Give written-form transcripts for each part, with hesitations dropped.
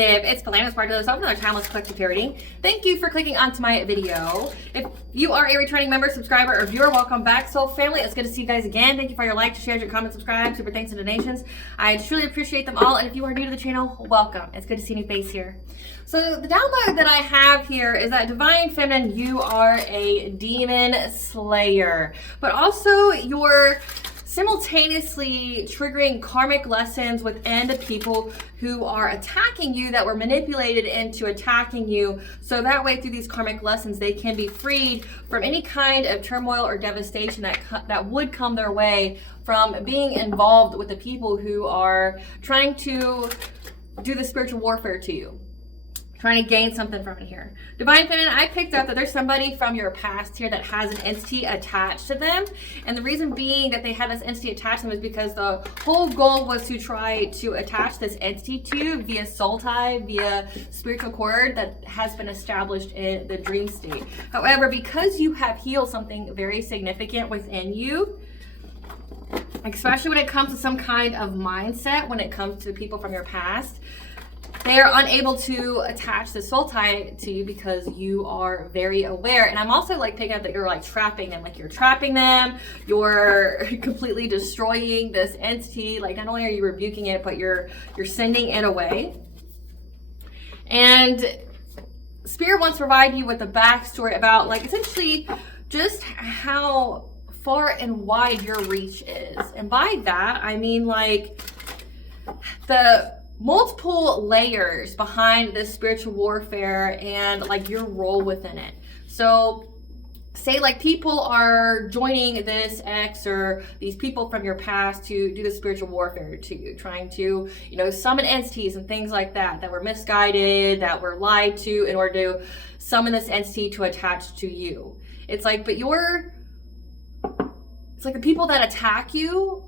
Collective. It's the Land Part of another timeless collective reading. Thank you for clicking onto my video. If you are a returning member, subscriber, or viewer, welcome back, soul family. It's good to see you guys again. Thank you for your likes, shares, your comments, subscribe, super thanks, and donations. I truly appreciate them all. And if you are new to the channel, welcome. It's good to see a new face here. So the download that I have here is that Divine Feminine, you are a demon slayer, but also you're simultaneously triggering karmic lessons within the people who are attacking you, that were manipulated into attacking you, so that way through these karmic lessons they can be freed from any kind of turmoil or devastation that would come their way from being involved with the people who are trying to do the spiritual warfare to you, trying to gain something from it here. Divine Feminine, I picked up that there's somebody from your past here that has an entity attached to them. And the reason being that they had this entity attached to them is because the whole goal was to try to attach this entity to you via soul tie, via spiritual cord that has been established in the dream state. However, because you have healed something very significant within you, especially when it comes to some kind of mindset, when it comes to people from your past, they are unable to attach the soul tie to you because you are very aware. And I'm also like picking up that you're like trapping them, like you're trapping them, you're completely destroying this entity. Like not only are you rebuking it, but you're sending it away. And Spirit wants to provide you with a backstory about like essentially just how far and wide your reach is. And by that, I mean like the multiple layers behind this spiritual warfare and like your role within it. So say like people are joining this X or these people from your past to do the spiritual warfare to you, trying to, you know, summon entities and things like that were misguided, that were lied to in order to summon this entity to attach to you. It's like, but it's like the people that attack you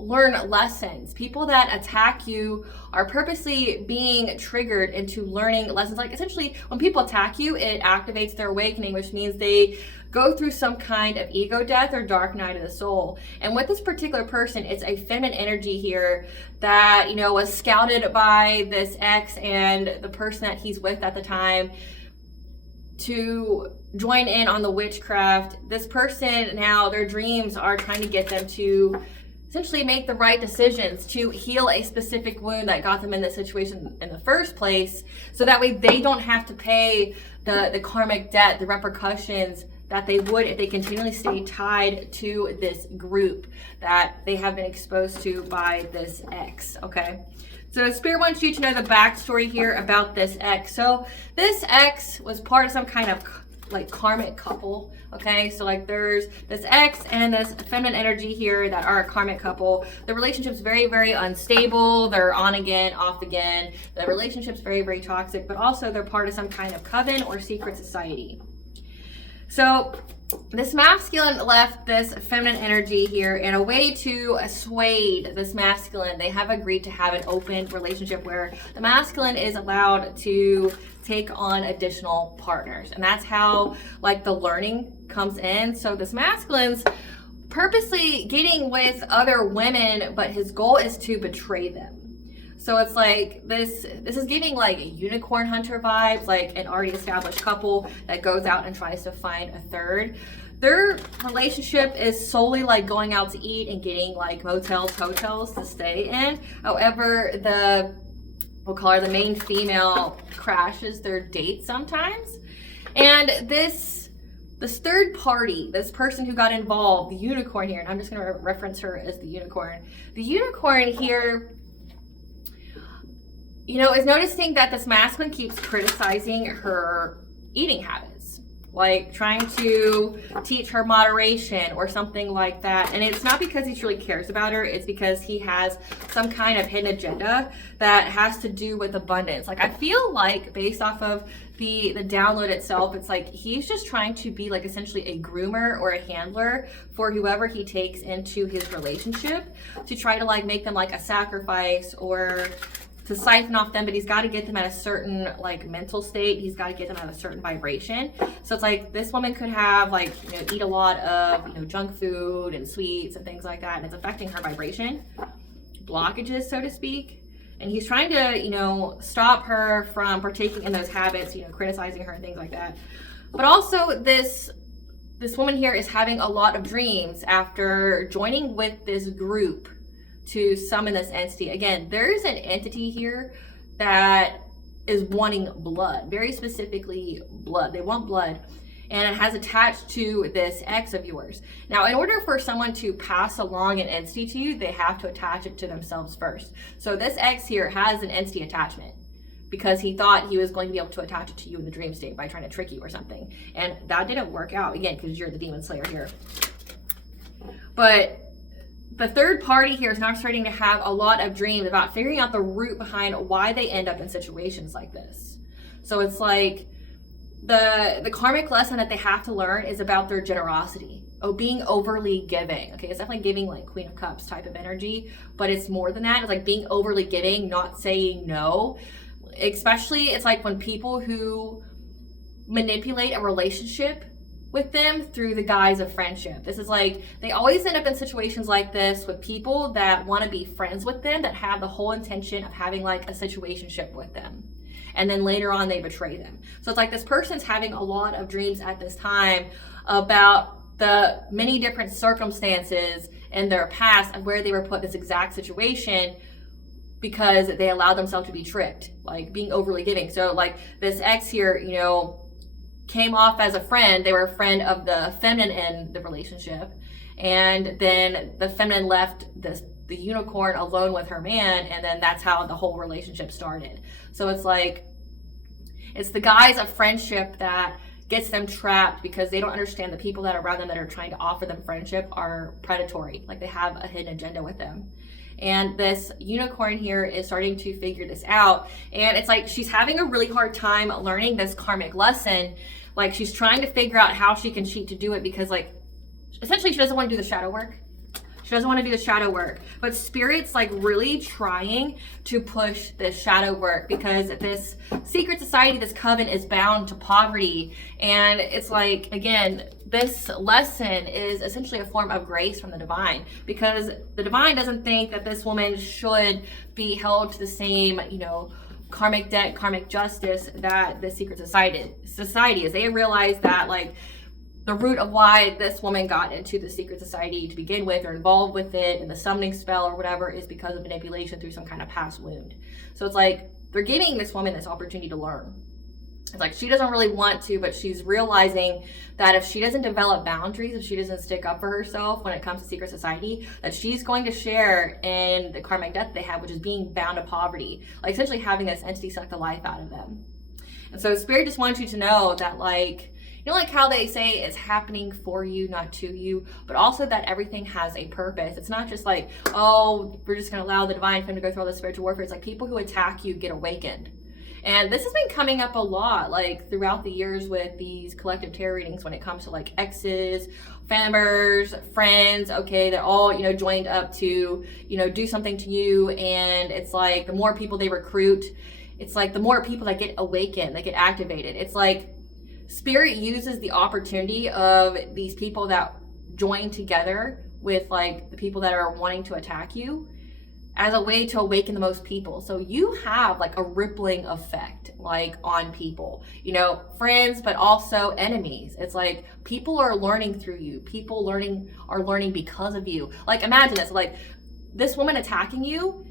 learn lessons. People that attack you are purposely being triggered into learning lessons. Like essentially when people attack you, it activates their awakening, which means they go through some kind of ego death or dark night of the soul. And with this particular person, it's a feminine energy here that, you know, was scouted by this ex and the person that he's with at the time to join in on the witchcraft. This person now, their dreams are trying to get them to essentially make the right decisions to heal a specific wound that got them in this situation in the first place, so that way they don't have to pay the karmic debt, the repercussions that they would if they continually stay tied to this group that they have been exposed to by this ex, okay? So Spirit wants you to know the backstory here about this ex. So this ex was part of some kind of like karmic couple, okay? So like there's this ex and this feminine energy here that are a karmic couple. The relationship's very, very unstable. They're on again, off again. The relationship's very, very toxic, but also they're part of some kind of coven or secret society. So this masculine left this feminine energy here, in a way to assuade this masculine, they have agreed to have an open relationship where the masculine is allowed to take on additional partners. And that's how like the learning comes in. So this masculine's purposely getting with other women, but his goal is to betray them. So it's like this is giving like unicorn hunter vibes, like an already established couple that goes out and tries to find a third. Their relationship is solely like going out to eat and getting like motels, hotels to stay in. However, we'll call her the main female, crashes their date sometimes. And this third party, this person who got involved, the unicorn here, and I'm just going to reference her as the unicorn. The unicorn here, you know, is noticing that this masculine keeps criticizing her eating habits, like trying to teach her moderation or something like that. And it's not because he truly cares about her, it's because he has some kind of hidden agenda that has to do with abundance. Like I feel like based off of the download itself, it's like he's just trying to be like essentially a groomer or a handler for whoever he takes into his relationship, to try to like make them like a sacrifice or to siphon off them, but he's got to get them at a certain like mental state. He's got to get them at a certain vibration. So it's like this woman could have like, you know, eat a lot of, you know, junk food and sweets and things like that, and it's affecting her vibration, blockages, so to speak. And he's trying to, you know, stop her from partaking in those habits, you know, criticizing her and things like that. But also this woman here is having a lot of dreams after joining with this group to summon this entity. Again, there's an entity here that is wanting blood, very specifically blood. They want blood, and it has attached to this ex of yours. Now, in order for someone to pass along an entity to you, they have to attach it to themselves first. So this ex here has an entity attachment because he thought he was going to be able to attach it to you in the dream state by trying to trick you or something. And that didn't work out, again, because you're the demon slayer here. But the third party here is now starting to have a lot of dreams about figuring out the root behind why they end up in situations like this. So it's like the karmic lesson that they have to learn is about their generosity. Oh, being overly giving. Okay, it's definitely giving like Queen of Cups type of energy, but it's more than that. It's like being overly giving, not saying no. Especially, it's like when people who manipulate a relationship with them through the guise of friendship. This is like, they always end up in situations like this with people that want to be friends with them, that have the whole intention of having like a situationship with them. And then later on they betray them. So it's like this person's having a lot of dreams at this time about the many different circumstances in their past of where they were put in this exact situation because they allowed themselves to be tricked, like being overly giving. So like this ex here, you know, came off as a friend. They were a friend of the feminine in the relationship, and then the feminine left the unicorn alone with her man, and then that's how the whole relationship started. So it's like, it's the guise of friendship that gets them trapped because they don't understand the people that are around them that are trying to offer them friendship are predatory, like they have a hidden agenda with them. And this unicorn here is starting to figure this out. And it's like she's having a really hard time learning this karmic lesson. Like she's trying to figure out how she can cheat to do it because like, essentially she doesn't want to do the shadow work. She doesn't want to do the shadow work. But Spirit's like really trying to push this shadow work because this secret society, this coven is bound to poverty. And it's like, again, this lesson is essentially a form of grace from the divine, because the divine doesn't think that this woman should be held to the same, you know, karmic debt, karmic justice that the secret society is. They realize that like the root of why this woman got into the secret society to begin with, or involved with it in the summoning spell or whatever, is because of manipulation through some kind of past wound. So it's like they're giving this woman this opportunity to learn. It's like she doesn't really want to, but she's realizing that if she doesn't develop boundaries, if she doesn't stick up for herself when it comes to secret society, that she's going to share in the karmic death they have, which is being bound to poverty, like essentially having this entity suck the life out of them. And so Spirit just wants you to know that, like, you know, like how they say it's happening for you, not to you, but also that everything has a purpose. It's not just like, oh, we're just going to allow the divine femme to go through all this spiritual warfare. It's like people who attack you get awakened. And this has been coming up a lot, like throughout the years with these collective tarot readings when it comes to like exes, famers, friends, okay, they're all, you know, joined up to, you know, do something to you. And it's like the more people they recruit, it's like the more people that get awakened, that get activated. It's like Spirit uses the opportunity of these people that join together with like the people that are wanting to attack you as a way to awaken the most people. So you have like a rippling effect like on people, you know, friends, but also enemies. It's like people are learning through you. People are learning because of you. Like imagine this, like this woman attacking you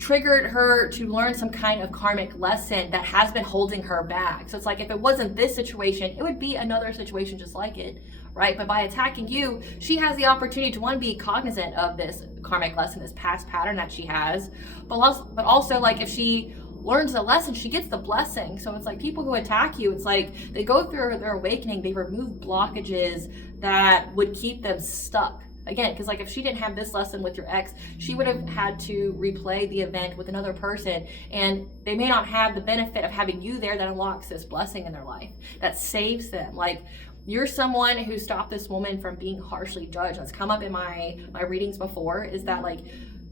triggered her to learn some kind of karmic lesson that has been holding her back. So it's like if it wasn't this situation, it would be another situation just like it, right? But by attacking you, she has the opportunity to, one, be cognizant of this karmic lesson, this past pattern that she has, but also like if she learns the lesson, she gets the blessing. So it's like people who attack you, it's like they go through their awakening, they remove blockages that would keep them stuck. Again, because like if she didn't have this lesson with your ex, she would have had to replay the event with another person, and they may not have the benefit of having you there that unlocks this blessing in their life, that saves them. Like you're someone who stopped this woman from being harshly judged. That's come up in my readings before, is that like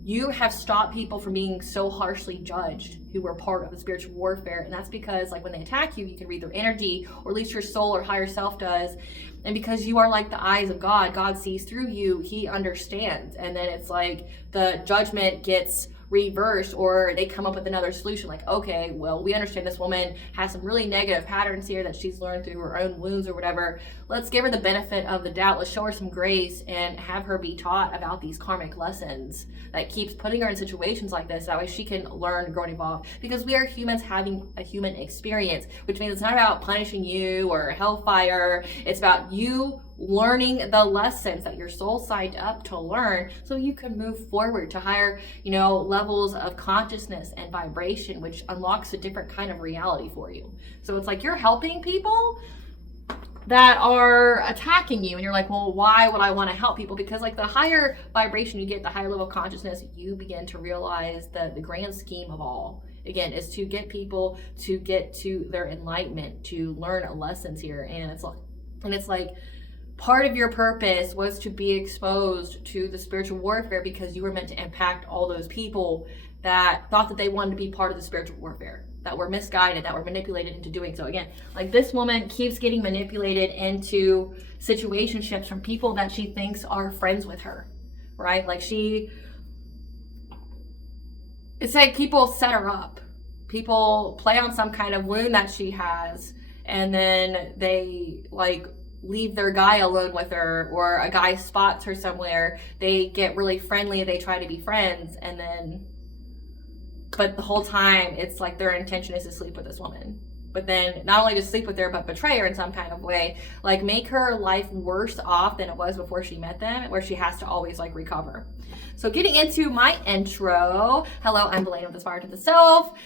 you have stopped people from being so harshly judged who were part of the spiritual warfare. And that's because like when they attack you, you can read their energy, or at least your soul or higher self does. And because you are like the eyes of God, God sees through you, he understands. And then it's like the judgment gets reversed, or they come up with another solution. Like, okay, well, we understand this woman has some really negative patterns here that she's learned through her own wounds or whatever. Let's give her the benefit of the doubt. Let's show her some grace and have her be taught about these karmic lessons that keeps putting her in situations like this. That way she can learn, grow, and evolve. Because we are humans having a human experience, which means it's not about punishing you or hellfire. It's about you learning the lessons that your soul signed up to learn, so you can move forward to higher, levels of consciousness and vibration, which unlocks a different kind of reality for you. So it's like you're helping people that are attacking you, and you're like, well, why would I want to help people? Because like the higher vibration you get, the higher level of consciousness, you begin to realize the grand scheme of all, again, is to get people to get to their enlightenment, to learn lessons here. And it's like part of your purpose was to be exposed to the spiritual warfare, because you were meant to impact all those people that thought that they wanted to be part of the spiritual warfare, that were misguided, that were manipulated into doing so. Again, like this woman keeps getting manipulated into situationships from people that she thinks are friends with her, right? Like it's like people set her up. People play on some kind of wound that she has, and then they like leave their guy alone with her, or a guy spots her somewhere. They get really friendly, they try to be friends, and then, but the whole time it's like their intention is to sleep with this woman. But then not only to sleep with her, but betray her in some kind of way, like make her life worse off than it was before she met them, where she has to always like recover. So getting into my intro, hello, I'm Delaney with Aspire to the Self.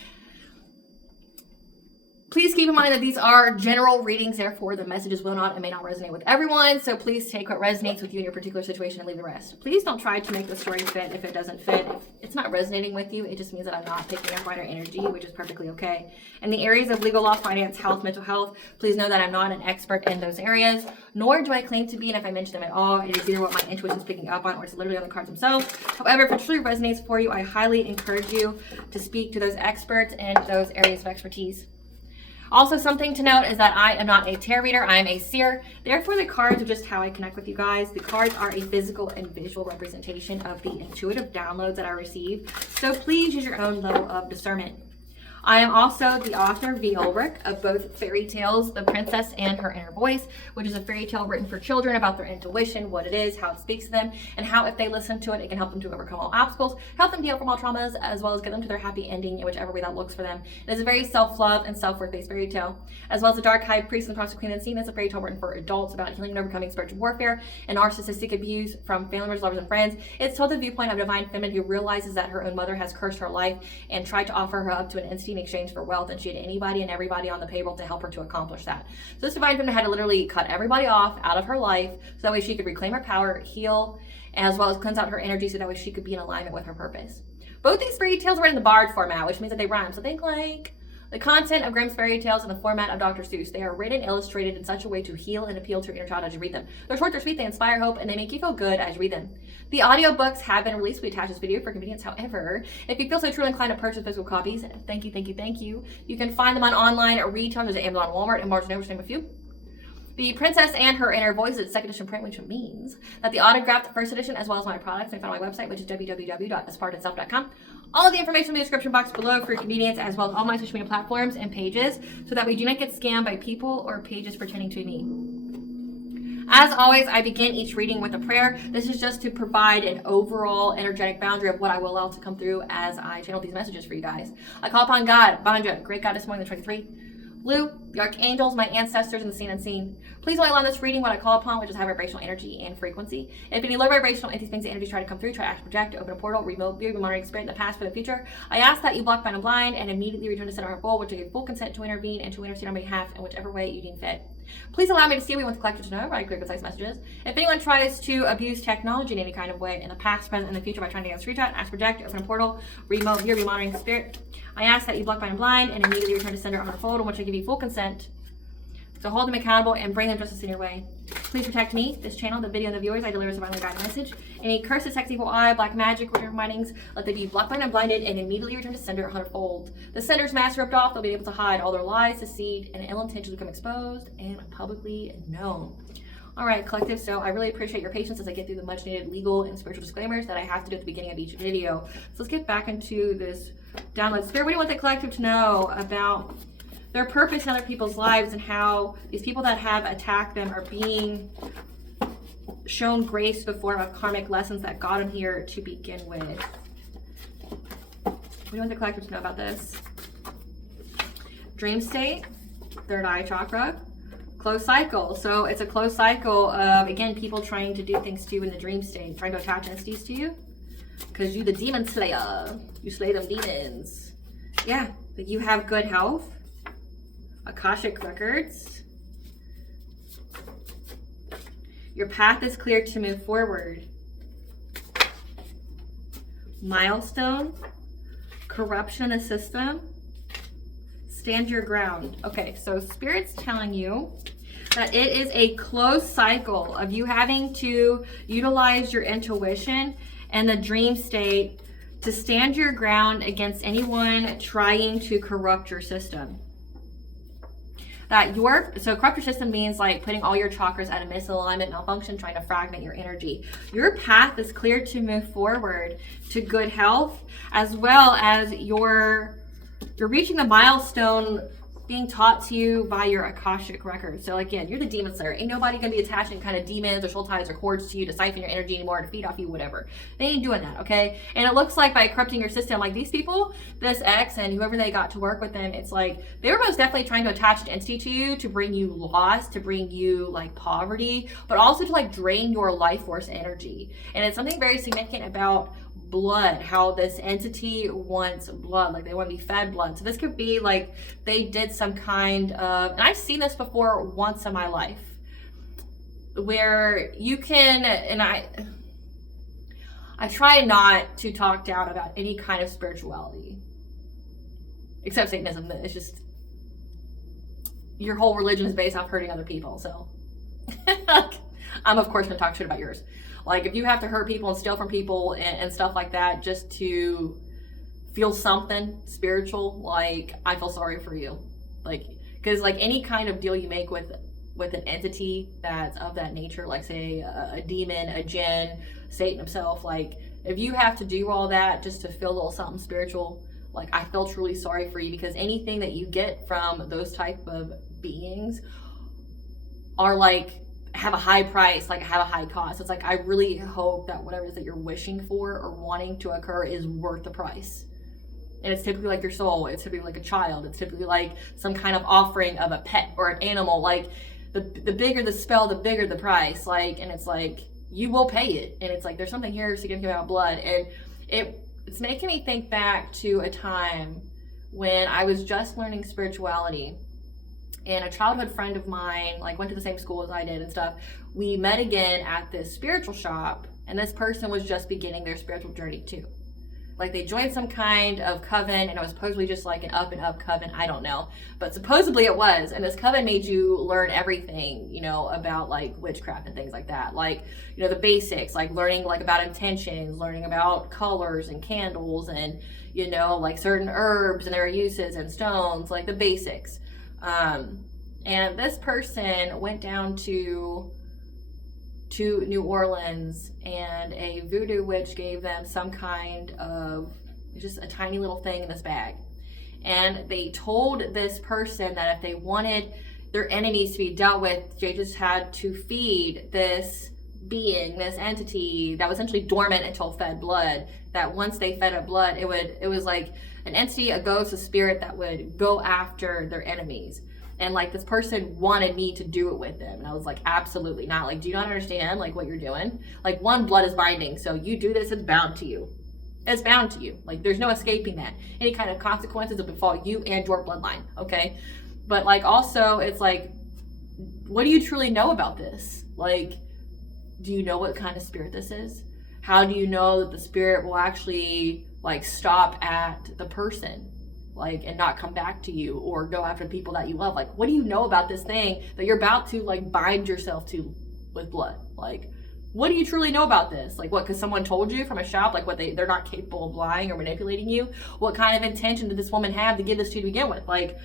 Please keep in mind that these are general readings, therefore the messages will not and may not resonate with everyone. So please take what resonates with you in your particular situation and leave the rest. Please don't try to make the story fit if it doesn't fit. If it's not resonating with you, it just means that I'm not picking up wider energy, which is perfectly okay. In the areas of legal, law, finance, health, mental health, please know that I'm not an expert in those areas, nor do I claim to be, and if I mention them at all, it is either what my intuition is picking up on or it's literally on the cards themselves. However, if it truly resonates for you, I highly encourage you to speak to those experts and those areas of expertise. Also, something to note is that I am not a tarot reader, I am a seer. Therefore, the cards are just how I connect with you guys. The cards are a physical and visual representation of the intuitive downloads that I receive. So please use your own level of discernment. I am also the author, V. Ulrich, of both fairy tales, The Princess and Her Inner Voice, which is a fairy tale written for children about their intuition, what it is, how it speaks to them, and how if they listen to it, it can help them to overcome all obstacles, help them heal from all traumas, as well as get them to their happy ending in whichever way that looks for them. It is a very self-love and self-worth-based fairy tale, as well as The Dark High Priest and the Cross of Queen Unseen. It's a fairy tale written for adults about healing and overcoming spiritual warfare and narcissistic abuse from family members, lovers, and friends. It's told the viewpoint of a divine feminine who realizes that her own mother has cursed her life and tried to offer her up to an entity in exchange for wealth, and she had anybody and everybody on the payroll to help her to accomplish that. So this divine feminine had to literally cut everybody off out of her life so that way she could reclaim her power, heal, as well as cleanse out her energy so that way she could be in alignment with her purpose. Both these fairy tales were in the Bard format, which means that they rhyme. So think like the content of Grimm's fairy tales in the format of Dr. Seuss. They are written, illustrated in such a way to heal and appeal to your inner child as you read them. They're short, they're sweet, they inspire hope, and they make you feel good as you read them. The audiobooks have been released. We attach this video for convenience. However, if you feel so truly inclined to purchase physical copies, thank you. You can find them on online retailers at Amazon, Walmart, and Barnes & Noble, to name a few. The Princess and Her Inner Voice is second edition print, which means that the autographed first edition, as well as my products, I found on my website, which is www.aspiraltotheself.com. All of the information in the description box below for your convenience, as well as all my social media platforms and pages, so that we do not get scammed by people or pages pretending to be me. As always, I begin each reading with a prayer. This is just to provide an overall energetic boundary of what I will allow to come through as I channel these messages for you guys. I call upon God, Banja, Great Goddess Morning the 23, Blue, the archangels, my ancestors, and the seen unseen. Please only allow this reading what I call upon, which is high vibrational energy and frequency. If any low vibrational entities, things, and energies try to come through, try to act, project, open a portal, remote, view, monitoring spirit in the past for the future, I ask that you block, bind, and blind, and immediately return to center of goal, which I give full consent to intervene and to intercede on my behalf in whichever way you deem fit. Please allow me to see what you want the collector to know, write clear, concise messages. If anyone tries to abuse technology in any kind of way, in the past, present, and the future, by trying to get a screenshot, ask, project, open a portal, remote, view, monitoring spirit, I ask that you block, bind, and blind, and immediately return to sender on a fold, in which I give you full consent. So hold them accountable and bring them justice in your way. Please protect me, this channel, the video, and the viewers. I deliver a divinely guided message. Any curses, sex, evil eye, black magic, return findings, let them be blocked, blind, and blinded, and immediately return to sender 100-fold. The sender's mask ripped off, they'll be able to hide all their lies, deceit, and ill intentions become exposed and publicly known. All right, collective, so I really appreciate your patience as I get through the much needed legal and spiritual disclaimers that I have to do at the beginning of each video. So let's get back into this download. Spirit, what do you want the collective to know about their purpose in other people's lives and how these people that have attacked them are being shown grace before of karmic lessons that got them here to begin with? What do you want the collective to know about this? Dream state, third eye chakra, closed cycle. So it's a closed cycle of, again, people trying to do things to you in the dream state, trying to attach entities to you. Because you the demon slayer. You slay them demons. Yeah, but you have good health. Akashic records. Your path is clear to move forward. Milestone. Corruption in the system. Stand your ground. Okay, so Spirit's telling you that it is a closed cycle of you having to utilize your intuition and the dream state to stand your ground against anyone trying to corrupt your system. So corrupt your system means like putting all your chakras at a misalignment, malfunction, trying to fragment your energy. Your path is clear to move forward to good health, as well as you're reaching the milestone being taught to you by your Akashic records. So again, you're the demon slayer. Ain't nobody gonna be attaching kind of demons or soul ties or cords to you to siphon your energy anymore, to feed off you, whatever. They ain't doing that, okay? And it looks like by corrupting your system, like these people, this ex and whoever they got to work with them, it's like they were most definitely trying to attach an entity to you to bring you loss, to bring you like poverty, but also to like drain your life force energy. And it's something very significant about blood, how this entity wants blood, like they want to be fed blood. So this could be like they did some kind of, and I've seen this before once in my life, where you can, and I try not to talk down about any kind of spirituality, except Satanism. It's just, your whole religion is based off hurting other people, so I'm of course gonna talk shit about yours. Like, if you have to hurt people and steal from people and stuff like that just to feel something spiritual, like, I feel sorry for you. Like, because like any kind of deal you make with an entity that's of that nature, like say a demon, a jinn, Satan himself, like if you have to do all that just to feel a little something spiritual, like I feel truly sorry for you, because anything that you get from those type of beings are like, have a high price, like have a high cost. It's like, I really hope that whatever it is that you're wishing for or wanting to occur is worth the price. And it's typically like your soul, it's typically like a child, it's typically like some kind of offering of a pet or an animal. Like the bigger the spell, the bigger the price. Like, and it's like, you will pay it. And it's like, there's something here significant about blood. And it's making me think back to a time when I was just learning spirituality. And a childhood friend of mine, like, went to the same school as I did and stuff. We met again at this spiritual shop, and this person was just beginning their spiritual journey too. Like, they joined some kind of coven, and it was supposedly just like an up and up coven. I don't know, but supposedly it was. And this coven made you learn everything, you know, about like witchcraft and things like that. Like, you know, the basics, like learning like about intentions, learning about colors and candles, and, you know, like certain herbs and their uses and stones, like the basics. And this person went down to New Orleans, and a voodoo witch gave them some kind of, just a tiny little thing in this bag. And they told this person that if they wanted their enemies to be dealt with, they just had to feed this being, this entity that was essentially dormant until fed blood, that once they fed it blood, it was like an entity, a ghost, a spirit that would go after their enemies. And like, this person wanted me to do it with them, and I was like, absolutely not. Like, do you not understand like what you're doing? Like, one, blood is binding, so you do this, it's bound to you. It's bound to you. Like, there's no escaping that. Any kind of consequences will befall you and your bloodline, okay? But like, also, it's like, what do you truly know about this? Like, do you know what kind of spirit this is? How do you know that the spirit will actually like stop at the person, like, and not come back to you or go after the people that you love? Like, what do you know about this thing that you're about to like bind yourself to with blood? Like, what do you truly know about this? Like, what, because someone told you from a shop, like what they're not capable of lying or manipulating you? What kind of intention did this woman have to give this to you to begin with? Like,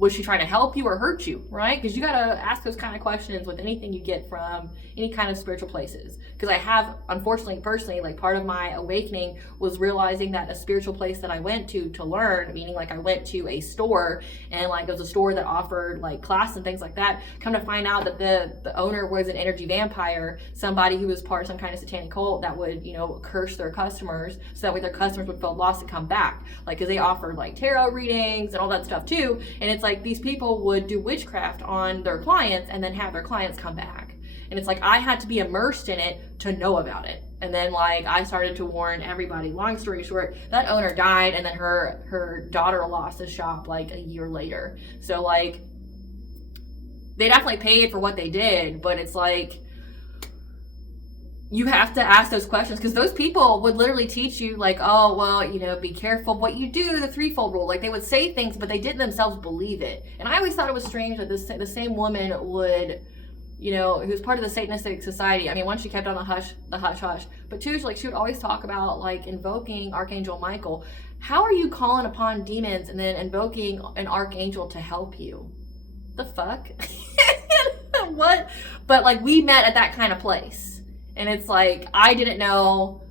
was she trying to help you or hurt you, right? Because you got to ask those kind of questions with anything you get from any kind of spiritual places. Because I have, unfortunately, personally, like part of my awakening was realizing that a spiritual place that I went to learn, meaning like I went to a store and like it was a store that offered like class and things like that. Come to find out that the owner was an energy vampire, somebody who was part of some kind of satanic cult that would, you know, curse their customers so that way their customers would feel lost and come back. Like, because they offered like tarot readings and all that stuff too. And it's like these people would do witchcraft on their clients and then have their clients come back. And it's like I had to be immersed in it to know about it. And then like I started to warn everybody. Long story short, that owner died and then her daughter lost the shop like a year later. So like they definitely paid for what they did, but it's like you have to ask those questions because those people would literally teach you like, oh, well, you know, be careful what you do, the threefold rule. Like they would say things, but they didn't themselves believe it. And I always thought it was strange that the same woman would, you know, who was part of the Satanistic society. I mean, one, she kept on the hush, but two, she would always talk about like invoking Archangel Michael. How are you calling upon demons and then invoking an archangel to help you? The fuck? What? But like we met at that kind of place. And it's like, I didn't know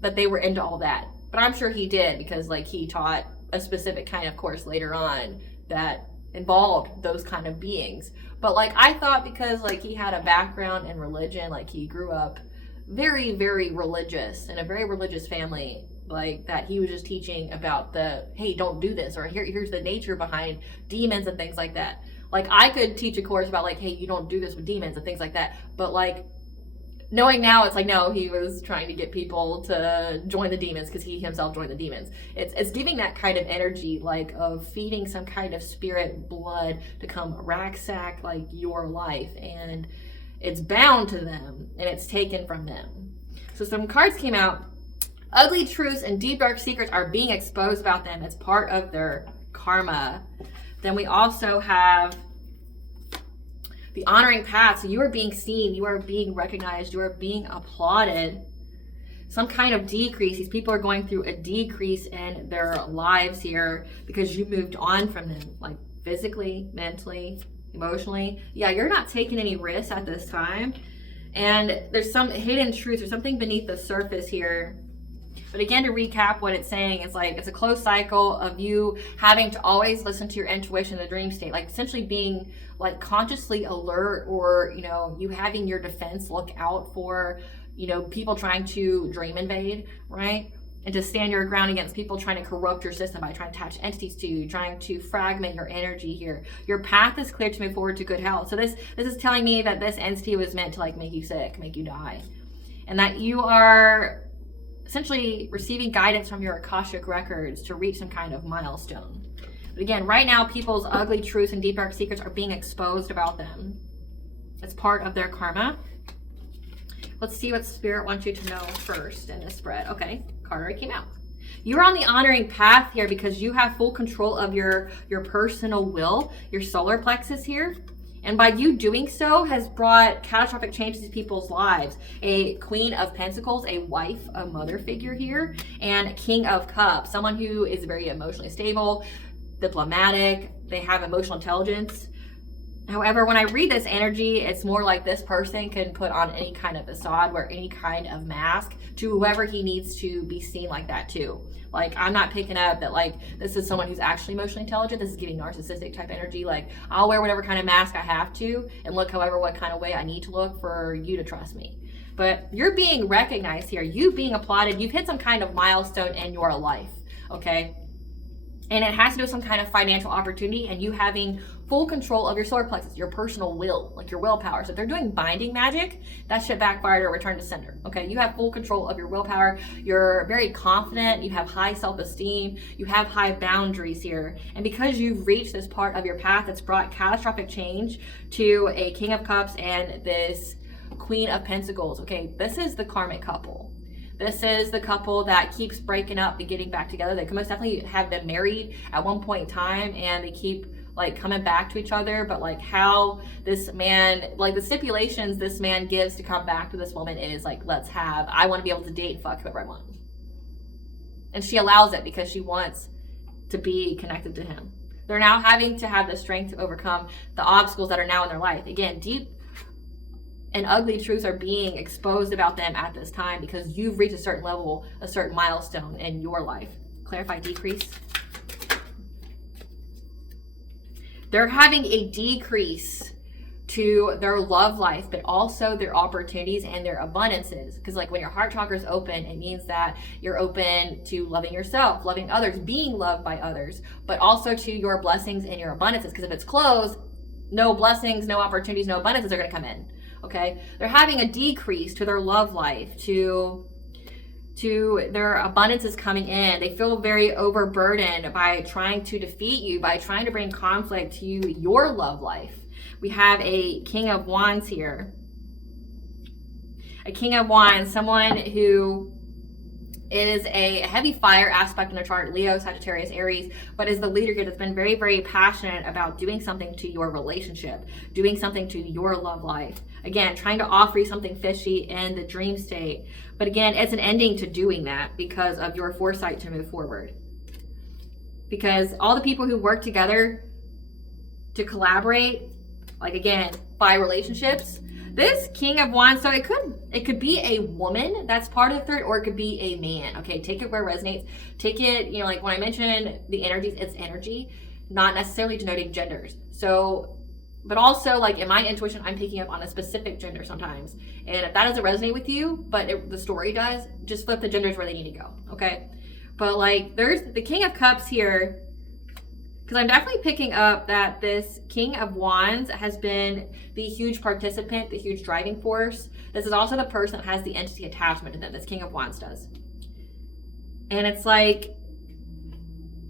that they were into all that. But I'm sure he did because like he taught a specific kind of course later on that involved those kind of beings. But like I thought because like he had a background in religion, like he grew up very, very religious in a very religious family, like that he was just teaching about the, hey, don't do this, or here's the nature behind demons and things like that. Like I could teach a course about like, hey, you don't do this with demons and things like that. But like knowing now, it's like, no, he was trying to get people to join the demons because he himself joined the demons. It's giving that kind of energy, like of feeding some kind of spirit blood to come racksack like your life, and it's bound to them and it's taken from them. So some cards came out. Ugly truths and deep dark secrets are being exposed about them. It's part of their karma. Then we also have the honoring path. So you are being seen, you are being recognized, you are being applauded. Some kind of decrease. These people are going through a decrease in their lives here because you moved on from them, like physically, mentally, emotionally. Yeah, you're not taking any risks at this time. And there's some hidden truth or something beneath the surface here. But again, to recap what it's saying, it's like it's a closed cycle of you having to always listen to your intuition in the dream state, like essentially being like consciously alert, or, you know, you having your defense look out for, you know, people trying to dream invade, right? And to stand your ground against people trying to corrupt your system by trying to attach entities to you, trying to fragment your energy here. Your path is clear to move forward to good health. So this is telling me that this entity was meant to like make you sick, make you die. And that you are essentially receiving guidance from your Akashic records to reach some kind of milestone. But again, right now, people's ugly truths and deep dark secrets are being exposed about them. It's part of their karma. Let's see what Spirit wants you to know first in this spread. Okay, card already came out. You're on the honoring path here because you have full control of your personal will, your solar plexus here. And by you doing so has brought catastrophic changes to people's lives. A Queen of Pentacles, a wife, a mother figure here, and King of Cups, someone who is very emotionally stable, diplomatic, they have emotional intelligence. However, when I read this energy, it's more like this person can put on any kind of facade, wear any kind of mask to whoever he needs to be seen like that too. Like, I'm not picking up that like this is someone who's actually emotionally intelligent. This is giving narcissistic type energy. Like, I'll wear whatever kind of mask I have to and look however what kind of way I need to look for you to trust me. But you're being recognized here. You being applauded. You've hit some kind of milestone in your life, okay? And it has to do with some kind of financial opportunity and you having full control of your solar plexus, your personal will, like your willpower. So if they're doing binding magic, that shit backfired or returned to sender. Okay, you have full control of your willpower. You're very confident. You have high self-esteem. You have high boundaries here. And because you've reached this part of your path that's brought catastrophic change to a King of Cups and this Queen of Pentacles. Okay, this is the karmic couple. This is the couple that keeps breaking up and getting back together. They most definitely have been married at one point in time and they keep like coming back to each other. But like how this man, like the stipulations this man gives to come back to this woman is like, I want to be able to date and fuck whoever I want. And she allows it because she wants to be connected to him. They're now having to have the strength to overcome the obstacles that are now in their life. Again, deep and ugly truths are being exposed about them at this time because you've reached a certain level, a certain milestone in your life. Clarify decrease. They're having a decrease to their love life, but also their opportunities and their abundances. Because like when your heart chakra is open, it means that you're open to loving yourself, loving others, being loved by others, but also to your blessings and your abundances. Because if it's closed, no blessings, no opportunities, no abundances are going to come in. Okay, they're having a decrease to their love life, to their abundances coming in. They feel very overburdened by trying to defeat you, by trying to bring conflict to your love life. We have a King of Wands here. A King of Wands, someone who is a heavy fire aspect in their chart, Leo, Sagittarius, Aries, but is the leader here that's been very, very passionate about doing something to your relationship, doing something to your love life. Again, trying to offer you something fishy in the dream state. But again, it's an ending to doing that because of your foresight to move forward. Because all the people who work together to collaborate, like again, by relationships, this King of Wands, so it could be a woman that's part of the third, or it could be a man. Okay, take it where it resonates. Take it, you know, like when I mentioned the energies, it's energy, not necessarily denoting genders. So, but also like in my intuition, I'm picking up on a specific gender sometimes. And if that doesn't resonate with you, but the story does, just flip the genders where they need to go. Okay. But like there's the King of Cups here, because I'm definitely picking up that this King of Wands has been the huge participant, the huge driving force. This is also the person that has the entity attachment to them. This King of Wands does. And it's like,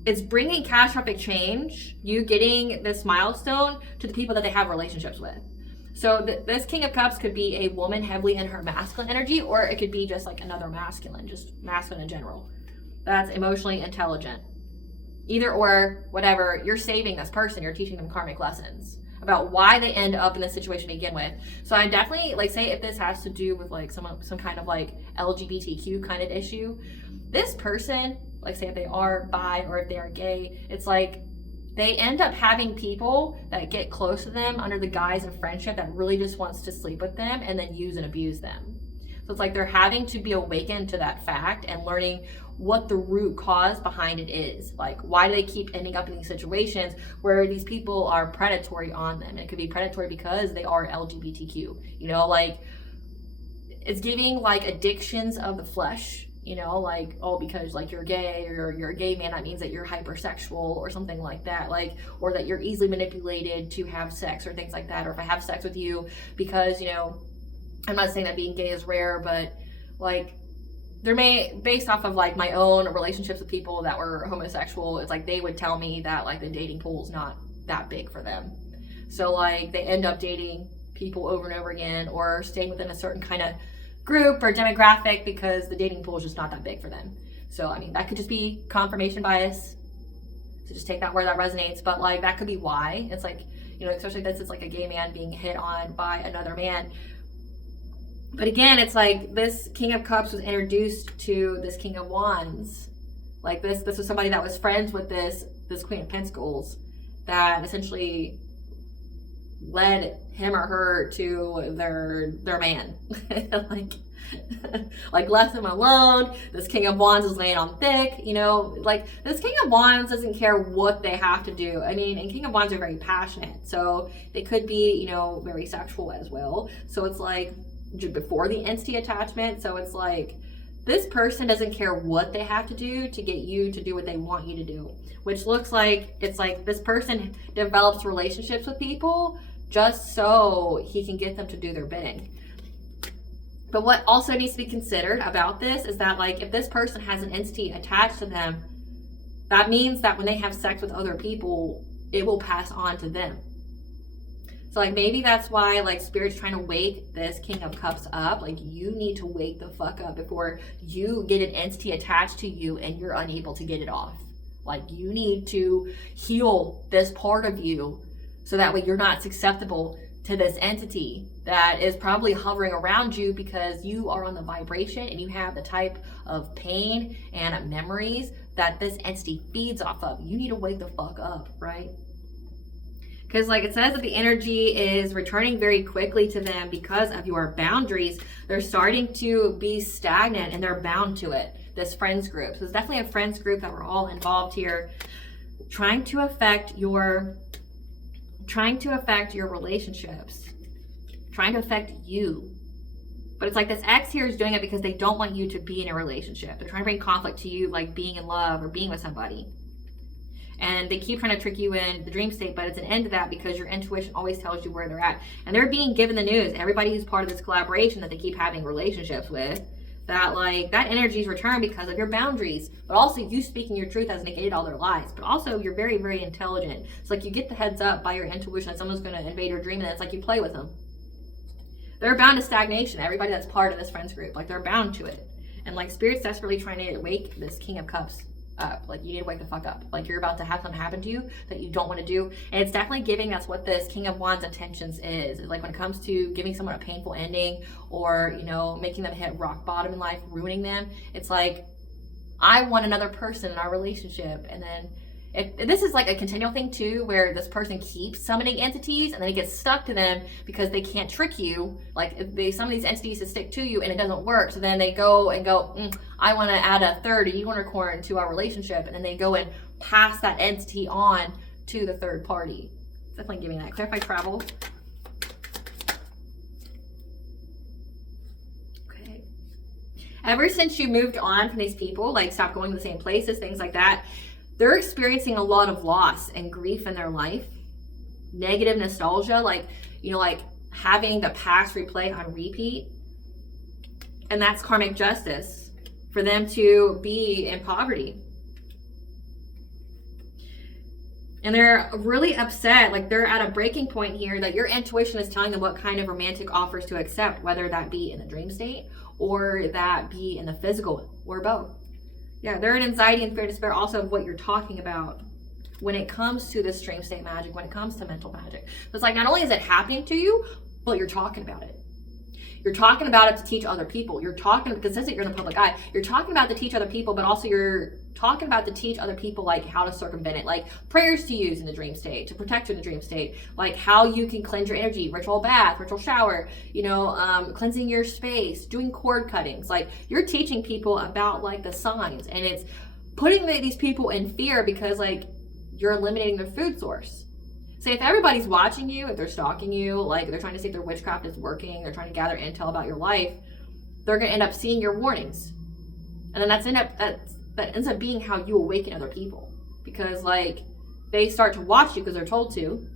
it's bringing catastrophic change, you getting this milestone to the people that they have relationships with. So this King of Cups could be a woman heavily in her masculine energy, or it could be just like another masculine, just masculine in general. That's emotionally intelligent. Either or, whatever, you're saving this person, you're teaching them karmic lessons about why they end up in this situation to begin with. So I'm definitely, like, say if this has to do with like some kind of like LGBTQ kind of issue, this person, like say if they are bi or if they are gay, it's like they end up having people that get close to them under the guise of friendship that really just wants to sleep with them and then use and abuse them. So it's like they're having to be awakened to that fact and learning what the root cause behind it is. Like, why do they keep ending up in these situations where these people are predatory on them? And it could be predatory because they are LGBTQ. You know, like, it's giving like addictions of the flesh. You know, like, oh, because like you're gay or you're a gay man, that means that you're hypersexual or something like that. Like, or that you're easily manipulated to have sex or things like that. Or if I have sex with you because, you know, I'm not saying that being gay is rare, but like there may, based off of like my own relationships with people that were homosexual, it's like they would tell me that like the dating pool is not that big for them. So like they end up dating people over and over again or staying within a certain kind of group or demographic because the dating pool is just not that big for them. So I mean, that could just be confirmation bias. So just take that where that resonates. But like that could be why. It's like, you know, especially this is like a gay man being hit on by another man. But again, it's like this King of Cups was introduced to this King of Wands. Like this was somebody that was friends with this Queen of Pentacles that essentially led him or her to their man. like left him alone. This King of Wands is laying on thick, you know, like this King of Wands doesn't care what they have to do. I mean, and King of Wands are very passionate. So they could be, you know, very sexual as well. So it's like before the entity attachment. So it's like this person doesn't care what they have to do to get you to do what they want you to do, which looks like it's like this person develops relationships with people just so he can get them to do their bidding. But what also needs to be considered about this is that like if this person has an entity attached to them, that means that when they have sex with other people, it will pass on to them. So like maybe that's why like Spirit's trying to wake this King of Cups up. Like you need to wake the fuck up before you get an entity attached to you and you're unable to get it off. Like you need to heal this part of you so that way you're not susceptible to this entity that is probably hovering around you because you are on the vibration and you have the type of pain and memories that this entity feeds off of. You need to wake the fuck up, right? Because like it says that the energy is returning very quickly to them because of your boundaries. They're starting to be stagnant and they're bound to it. This friends group. So it's definitely a friends group that we're all involved here, trying to affect your relationships, trying to affect you. But it's like this X here is doing it because they don't want you to be in a relationship. They're trying to bring conflict to you, like being in love or being with somebody. And they keep trying to trick you in the dream state, but it's an end to that because your intuition always tells you where they're at. And they're being given the news. Everybody who's part of this collaboration that they keep having relationships with, that like that energy is returned because of your boundaries. But also you speaking your truth has negated all their lies. But also you're very, very intelligent. It's like you get the heads up by your intuition that someone's going to invade your dream, and it's like you play with them. They're bound to stagnation. Everybody that's part of this friends group, like they're bound to it. And like Spirit's desperately trying to wake this King of Cups up. Like you need to wake the fuck up. Like you're about to have something happen to you that you don't want to do. And it's definitely giving us what this King of Wands intentions is. It's like when it comes to giving someone a painful ending, or you know, making them hit rock bottom in life, ruining them. It's like, I want another person in our relationship. And then if this is like a continual thing too, where this person keeps summoning entities and then it gets stuck to them because they can't trick you. Like they summon these entities to stick to you and it doesn't work. So then they go, I want to add a third unicorn to our relationship. And then they go and pass that entity on to the third party. Definitely giving that. Clarify travel. Okay. Ever since you moved on from these people, like stop going to the same places, things like that, they're experiencing a lot of loss and grief in their life. Negative nostalgia, like, you know, like having the past replay on repeat. And that's karmic justice for them to be in poverty. And they're really upset, like they're at a breaking point here that your intuition is telling them what kind of romantic offers to accept, whether that be in the dream state or that be in the physical, or both. Yeah, they're in anxiety and fear, despair also of what you're talking about when it comes to this dream state magic, when it comes to mental magic. So it's like not only is it happening to you, but you're talking about it. You're talking about it to teach other people. You're talking, because since you're in the public eye, you're talking about it to teach other people, but also you're talking about to teach other people like how to circumvent it, like prayers to use in the dream state, to protect you in the dream state, like how you can cleanse your energy, ritual bath, ritual shower, you know, cleansing your space, doing cord cuttings. Like you're teaching people about like the signs, and it's putting these people in fear because like you're eliminating their food source. So if everybody's watching you, if they're stalking you, like they're trying to see if their witchcraft is working, they're trying to gather intel about your life, they're going to end up seeing your warnings. And then that ends up being how you awaken other people. Because like they start to watch you because they're told to,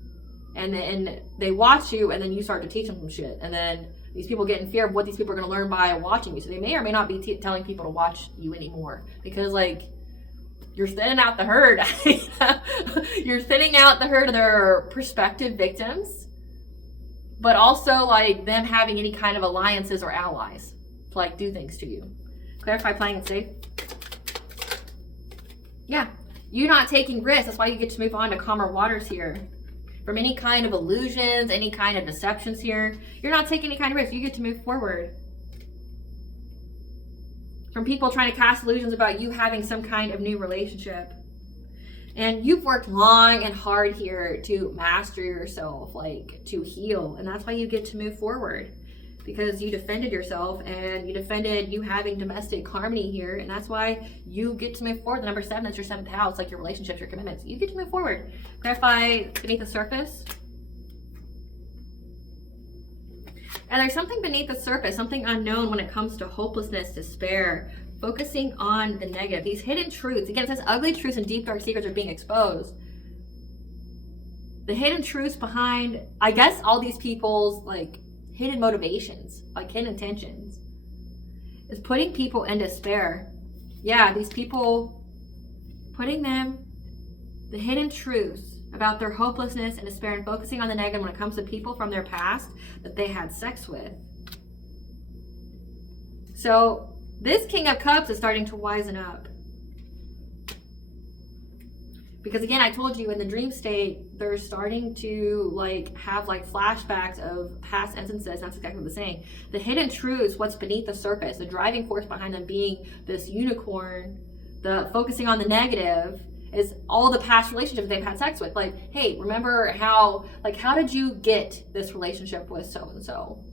and then they watch you, and then you start to teach them some shit. And then these people get in fear of what these people are going to learn by watching you. So they may or may not be telling people to watch you anymore, because like you're thinning out the herd. You're thinning out the herd of their prospective victims, but also like them having any kind of alliances or allies to like do things to you. Clarify, playing it safe. Yeah, you not taking risks. That's why you get to move on to calmer waters here. From any kind of illusions, any kind of deceptions here, you're not taking any kind of risk. You get to move forward. From people trying to cast illusions about you having some kind of new relationship. And you've worked long and hard here to master yourself, like to heal. And that's why you get to move forward. Because you defended yourself, and you defended you having domestic harmony here. And that's why you get to move forward. The number 7 is your 7th house, like your relationships, your commitments. You get to move forward. Clarify beneath the surface. And there's something beneath the surface, something unknown when it comes to hopelessness, despair, focusing on the negative. These hidden truths. Again, it says ugly truths and deep dark secrets are being exposed. The hidden truths behind, I guess, all these people's like hidden motivations, like hidden intentions, is putting people in despair. Yeah, these people, putting them, the hidden truths about their hopelessness and despair, and focusing on the negative when it comes to people from their past that they had sex with. So this King of Cups is starting to wisen up. Because again, I told you in the dream state, they're starting to like have like flashbacks of past instances. That's exactly what they're saying. The hidden truths, what's beneath the surface, the driving force behind them being this unicorn The focusing on the negative is all the past relationships they've had sex with. Like, hey, remember how did you get this relationship with so-and-so?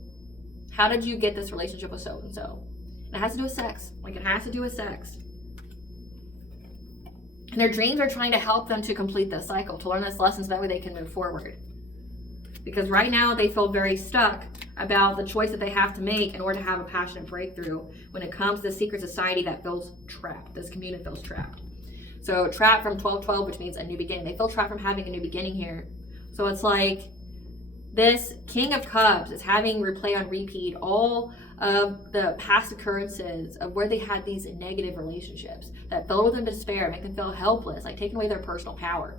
How did you get this relationship with so-and-so? And it has to do with sex. Like, it has to do with sex. And their dreams are trying to help them to complete this cycle, to learn this lesson so that way they can move forward. Because right now they feel very stuck about the choice that they have to make in order to have a passionate breakthrough when it comes to the secret society that feels trapped. This community feels trapped. So trapped from 1212, which means a new beginning. They feel trapped from having a new beginning here. So it's like this King of Cups is having replay on repeat all of the past occurrences of where they had these negative relationships that filled with them despair, make them feel helpless, like taking away their personal power.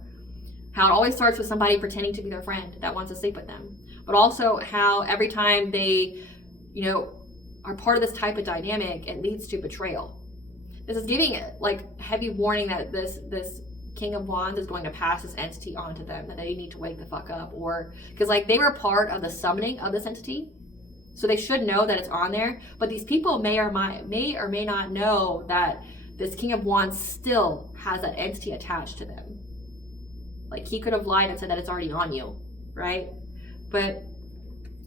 How it always starts with somebody pretending to be their friend that wants to sleep with them. But also how every time they, are part of this type of dynamic, it leads to betrayal. This is giving like heavy warning that this King of Wands is going to pass this entity on to them, that they need to wake the fuck up. Or because like they were part of the summoning of this entity, so they should know that it's on there. But these people may or may not know that this King of Wands still has that entity attached to them. Like, he could have lied and said that it's already on you, right? But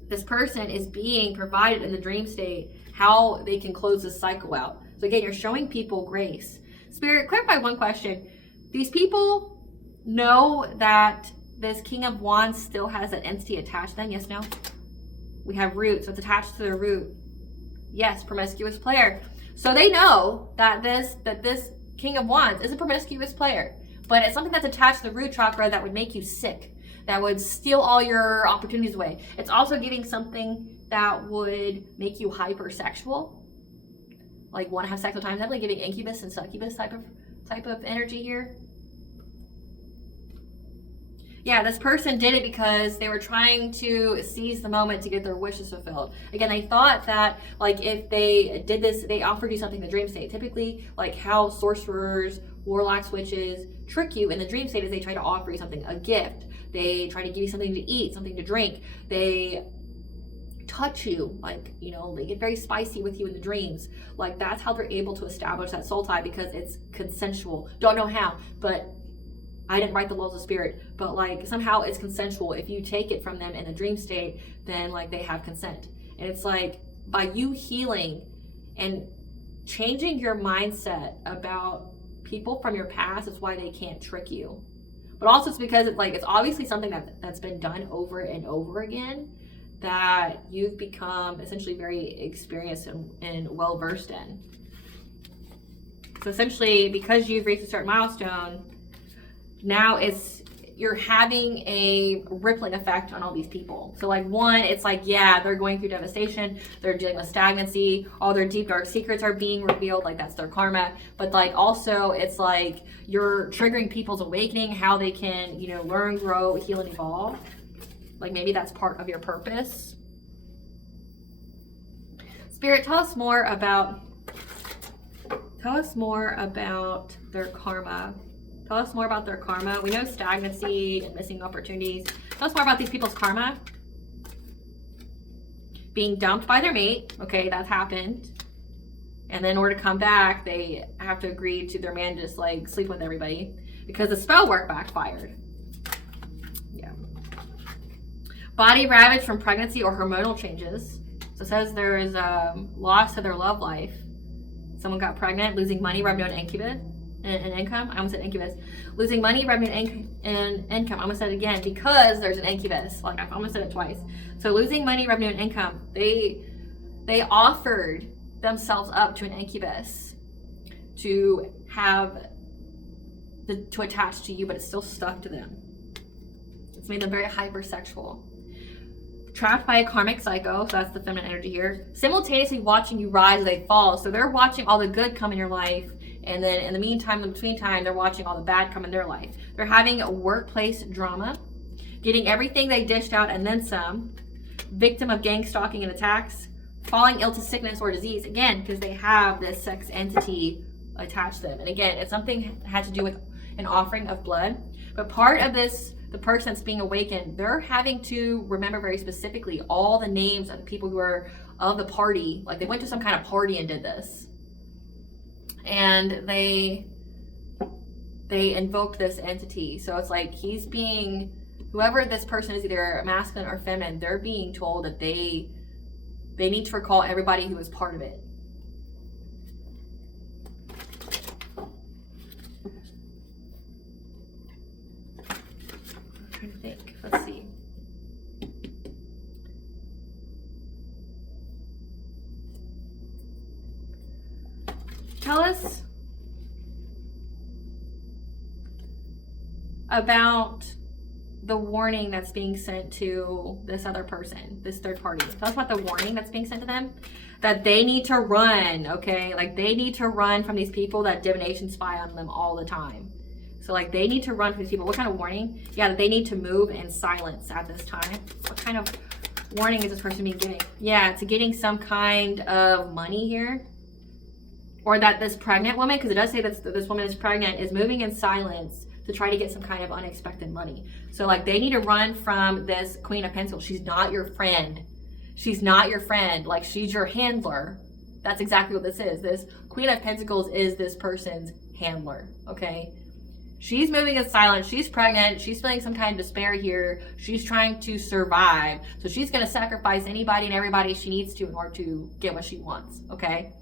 this person is being provided in the dream state how they can close this cycle out. So again, you're showing people grace. Spirit, clarify one question. These people know that this King of Wands still has that entity attached to them? Yes, no? We have root, so it's attached to the root. Yes, promiscuous player. So they know that this King of Wands is a promiscuous player. But it's something that's attached to the root chakra that would make you sick, that would steal all your opportunities away. It's also giving something that would make you hypersexual, like want to have sex all the time. Definitely giving incubus and succubus type of energy here. Yeah, this person did it because they were trying to seize the moment to get their wishes fulfilled. Again, they thought that like if they did this, they offered you something in the dream state. Typically, like how sorcerers, warlocks, witches trick you in the dream state is they try to offer you something, a gift. They try to give you something to eat, something to drink. They touch you, like, they get very spicy with you in the dreams. Like, that's how they're able to establish that soul tie, because it's consensual. Don't know how, but I didn't write the laws of spirit, but like somehow it's consensual. If you take it from them in a dream state, then like they have consent. And it's like by you healing and changing your mindset about people from your past is why they can't trick you. But also it's because it's obviously something that's been done over and over again that you've become essentially very experienced and well versed in. So essentially, because you've reached a certain milestone, now you're having a rippling effect on all these people. So like one, it's like, yeah, they're going through devastation, they're dealing with stagnancy, all their deep dark secrets are being revealed, like that's their karma. But like also it's like you're triggering people's awakening, how they can, learn, grow, heal, and evolve. Like maybe that's part of your purpose. Spirit, tell us more about their karma. Tell us more about their karma. We know stagnancy and missing opportunities. Tell us more about these people's karma. Being dumped by their mate. Okay, that's happened. And then in order to come back, they have to agree to their man just like sleep with everybody because the spell work backfired. Yeah. Body ravaged from pregnancy or hormonal changes. So it says there is loss to their love life. Someone got pregnant, losing money, revenue, and incubus. And income. I almost said incubus. Losing money, revenue, and income. I almost said it again because there's an incubus. Like I almost said it twice. So losing money, revenue, and income. They offered themselves up to an incubus to to attach to you, but it's still stuck to them. It's made them very hypersexual. Trapped by a karmic cycle, so that's the feminine energy here. Simultaneously watching you rise as they fall. So they're watching all the good come in your life. And then in the meantime, in between time, they're watching all the bad come in their life. They're having a workplace drama, getting everything they dished out and then some, victim of gang stalking and attacks, falling ill to sickness or disease, again, because they have this sex entity attached to them. And again, it's something that had to do with an offering of blood. But part of this, the person that's being awakened, they're having to remember very specifically all the names of the people who are of the party. Like they went to some kind of party and did this. and they invoke this entity. So it's like he's being, whoever this person is, either masculine or feminine, they're being told that they need to recall everybody who was part of it. I'm trying to think. Let's see. Tell us about the warning that's being sent to this other person, this third party. Tell us about the warning that's being sent to them, that they need to run, okay? Like they need to run from these people that divination spy on them all the time. So like they need to run from these people. What kind of warning? Yeah, that they need to move in silence at this time. What kind of warning is this person being given? Yeah, to getting some kind of money here. Or that this pregnant woman, because it does say that this woman is pregnant, is moving in silence to try to get some kind of unexpected money. So like they need to run from this Queen of Pentacles. She's not your friend. She's not your friend. Like she's your handler. That's exactly what this is. This Queen of Pentacles is this person's handler, okay? She's moving in silence. She's pregnant. She's feeling some kind of despair here. She's trying to survive. So she's going to sacrifice anybody and everybody she needs to in order to get what she wants, okay?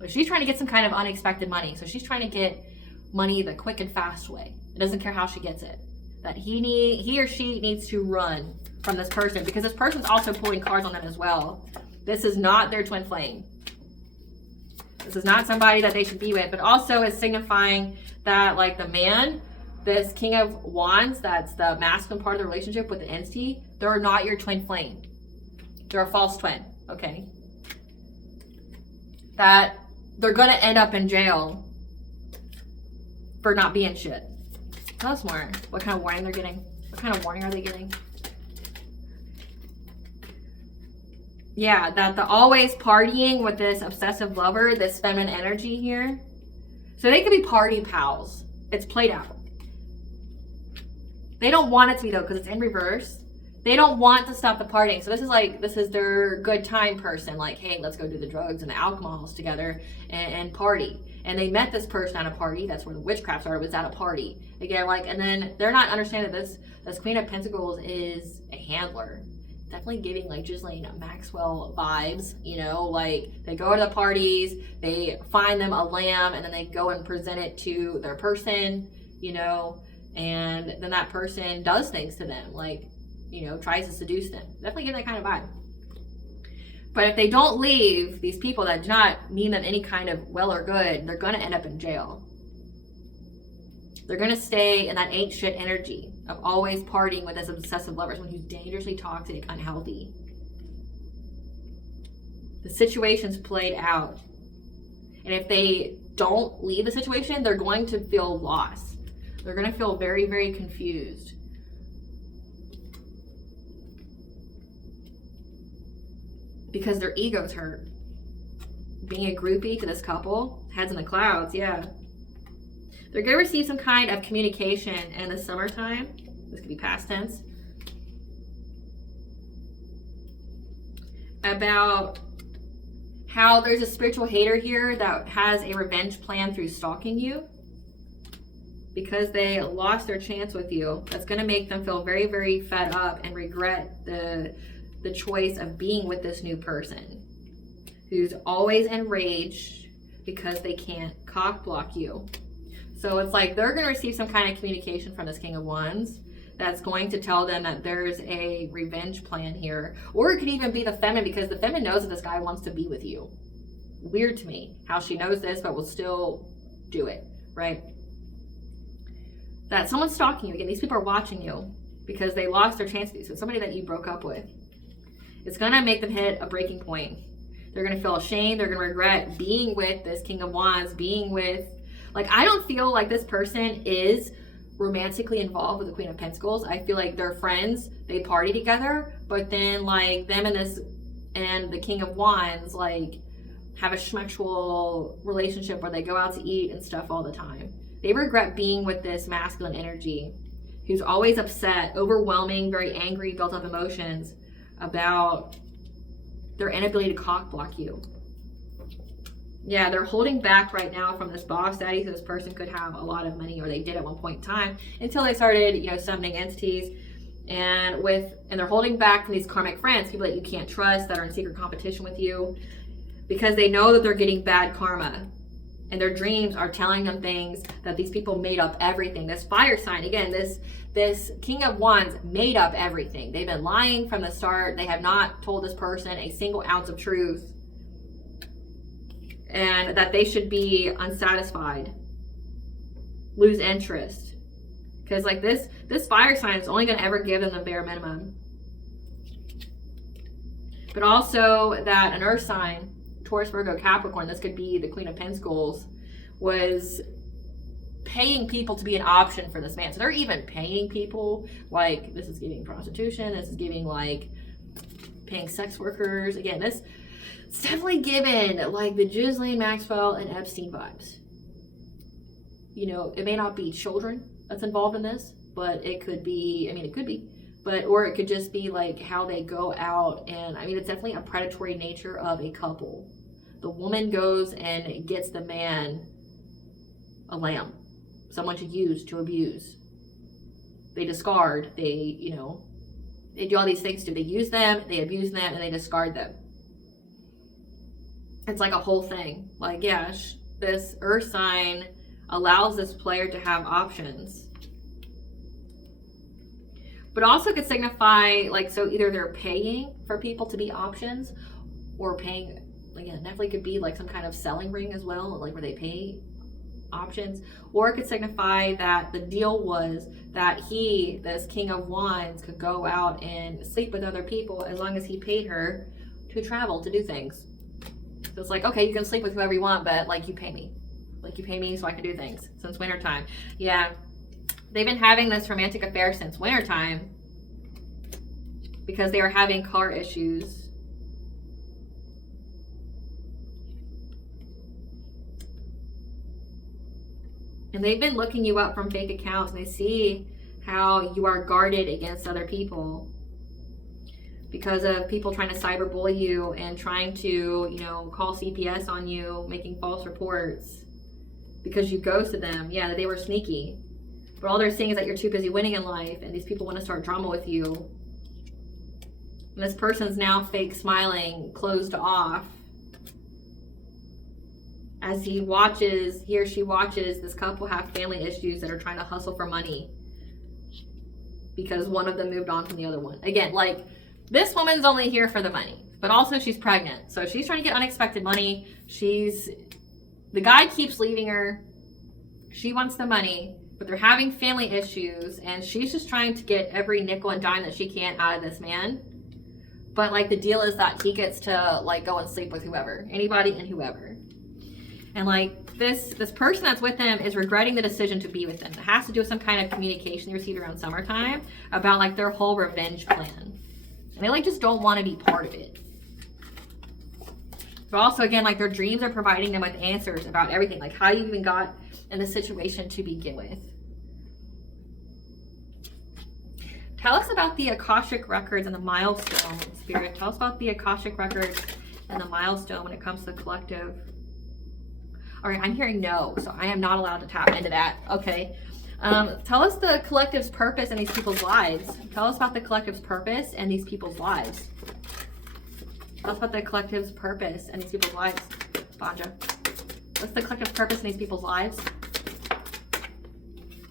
But she's trying to get some kind of unexpected money. So she's trying to get money the quick and fast way. It doesn't care how she gets it. That he or she needs to run from this person, because this person's also pulling cards on them as well. This is not their twin flame. This is not somebody that they should be with, but also is signifying that like the man, this King of Wands, that's the masculine part of the relationship with the entity, they're not your twin flame. They're a false twin, okay? That they're gonna end up in jail for not being shit. Tell us more. What kind of warning they're getting? What kind of warning are they getting? Yeah, that the always partying with this obsessive lover, this feminine energy here. So they could be party pals. It's played out. They don't want it to be though, because it's in reverse. They don't want to stop the partying. So this is their good time person. Like, hey, let's go do the drugs and the alcohols together and party. And they met this person at a party. That's where the witchcraft started, was at a party. Again, like, and then they're not understanding that this Queen of Pentacles is a handler. Definitely giving like Ghislaine Maxwell vibes, you know, like they go to the parties, they find them a lamb, and then they go and present it to their person, you know, and then that person does things to them, like, you know, tries to seduce them. Definitely get that kind of vibe. But if they don't leave, these people that do not mean them any kind of well or good, they're going to end up in jail. They're going to stay in that ain't shit energy of always partying with this obsessive lover, someone who's dangerously toxic, unhealthy. The situation's played out. And if they don't leave the situation, they're going to feel lost. They're going to feel very, very confused. Because their ego's hurt. Being a groupie to this couple, heads in the clouds, yeah. They're going to receive some kind of communication in the summertime. This could be past tense. About how there's a spiritual hater here that has a revenge plan through stalking you. Because they lost their chance with you. That's going to make them feel very, very fed up and regret the choice of being with this new person. Who's always enraged because they can't cock block you. So it's like they're going to receive some kind of communication from this King of Wands that's going to tell them that there's a revenge plan here. Or it could even be the feminine, because the feminine knows that this guy wants to be with you. Weird to me how she knows this but will still do it, right? That someone's stalking you. Again, these people are watching you because they lost their chance with you. So somebody that you broke up with. It's going to make them hit a breaking point. They're going to feel ashamed. They're going to regret being with this King of Wands, being with... Like, I don't feel like this person is romantically involved with the Queen of Pentacles. I feel like they're friends. They party together. But then, like, them and the King of Wands, like, have a schmexual relationship where they go out to eat and stuff all the time. They regret being with this masculine energy who's always upset, overwhelming, very angry, built up emotions about their inability to cock block you. Yeah, they're holding back right now from this boss daddy, so this person could have a lot of money, or they did at one point in time, until they started, you know, summoning entities. And they're holding back from these karmic friends, people that you can't trust, that are in secret competition with you, because they know that they're getting bad karma. And their dreams are telling them things that these people made up everything. This fire sign, again, this King of Wands made up everything. They've been lying from the start. They have not told this person a single ounce of truth. And that they should be unsatisfied, lose interest. Because like this fire sign is only going to ever give them the bare minimum. But also that an earth sign, Taurus, Virgo, Capricorn, this could be the Queen of Pentacles, was paying people to be an option for this man. So they're even paying people, like this is giving prostitution, this is giving like paying sex workers. Again, it's definitely given like the Ghislaine Maxwell and Epstein vibes. You know, it may not be children that's involved in this, but it could be, I mean, it could be, but, or it could just be like how they go out. And I mean, it's definitely a predatory nature of a couple. The woman goes and gets the man a lamb, someone to use, to abuse. They discard, they, you know, they do all these things to, they use them, they abuse them, and they discard them. It's like a whole thing. Like, yeah, this earth sign allows this player to have options. But also could signify, like, so either they're paying for people to be options, or paying, again, definitely could be like some kind of selling ring as well, like where they pay options. Or it could signify that the deal was that he, this King of Wands, could go out and sleep with other people as long as he paid her to travel, to do things. So it's like, okay, you can sleep with whoever you want, but like you pay me. Like you pay me so I can do things since wintertime. Yeah. They've been having this romantic affair since wintertime because they were having car issues. And they've been looking you up from fake accounts, and they see how you are guarded against other people because of people trying to cyberbully you and trying to, you know, call CPS on you, making false reports because you ghosted them. Yeah, they were sneaky. But all they're seeing is that you're too busy winning in life, and these people want to start drama with you. And this person's now fake smiling, closed off, as he or she watches this couple have family issues that are trying to hustle for money because one of them moved on from the other one. Again, like, this woman's only here for the money, but also she's pregnant. So she's trying to get unexpected money. The guy keeps leaving her. She wants the money, but they're having family issues, and she's just trying to get every nickel and dime that she can out of this man. But like the deal is that he gets to like go and sleep with whoever, anybody and whoever. And like this person that's with him is regretting the decision to be with them. It has to do with some kind of communication they received around summertime about like their whole revenge plan. And they like just don't want to be part of it. But also, again, like their dreams are providing them with answers about everything, like how you even got in the situation to begin with. Tell us about the Akashic records and the milestone, Spirit. Tell us about the Akashic records and the milestone when it comes to the collective. All right, I'm hearing no, so I am not allowed to tap into that. Okay. Tell us the collective's purpose in these people's lives. Tell us about the collective's purpose and these people's lives. Tell us about the collective's purpose in these people's lives, Banja. What's the collective's purpose in these people's lives?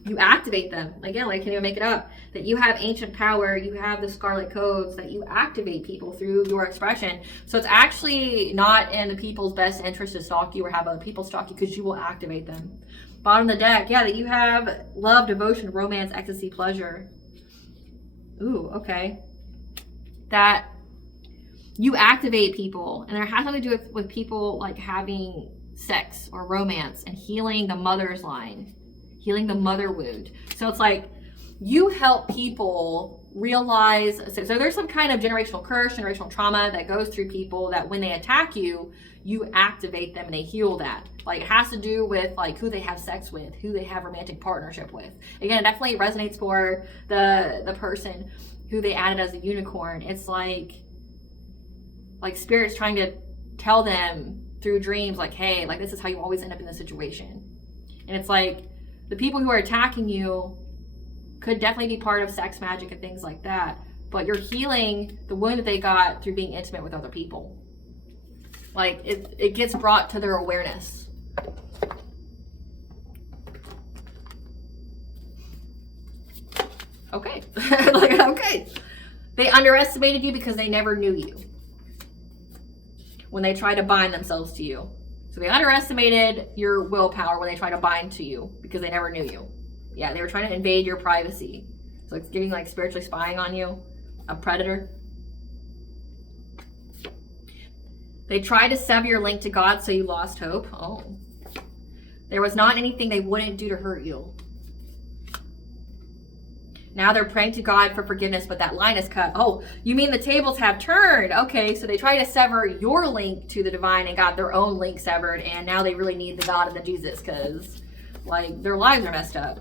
You activate them. Again, like, can you make it up? That you have ancient power, you have the scarlet codes, that you activate people through your expression. So it's actually not in the people's best interest to stalk you or have other people stalk you, because you will activate them. Bottom of the deck, yeah, that you have love, devotion, romance, ecstasy, pleasure. Ooh, okay. That you activate people, and there has something to do with people like having sex or romance and healing the mother's line, healing the mother wound. So it's like you help people realize, so there's some kind of generational curse, generational trauma that goes through people that when they attack you, you activate them and they heal that. Like, it has to do with like who they have sex with, who they have romantic partnership with. Again, it definitely resonates for the person who they added as a unicorn. It's like Spirit's trying to tell them through dreams like, hey, like this is how you always end up in this situation. And it's like the people who are attacking you could definitely be part of sex magic and things like that, but you're healing the wound that they got through being intimate with other people. Like it gets brought to their awareness. Okay. Like, okay. They underestimated you because they never knew you when they tried to bind themselves to you. So they underestimated your willpower when they tried to bind to you because they never knew you. Yeah, they were trying to invade your privacy. So it's giving like spiritually spying on you, a predator. They tried to sever your link to God so you lost hope. Oh. There was not anything they wouldn't do to hurt you. Now they're praying to God for forgiveness, but that line is cut. Oh, you mean the tables have turned? Okay, so they try to sever your link to the divine and got their own link severed, and now they really need the God and the Jesus because, like, their lives are messed up.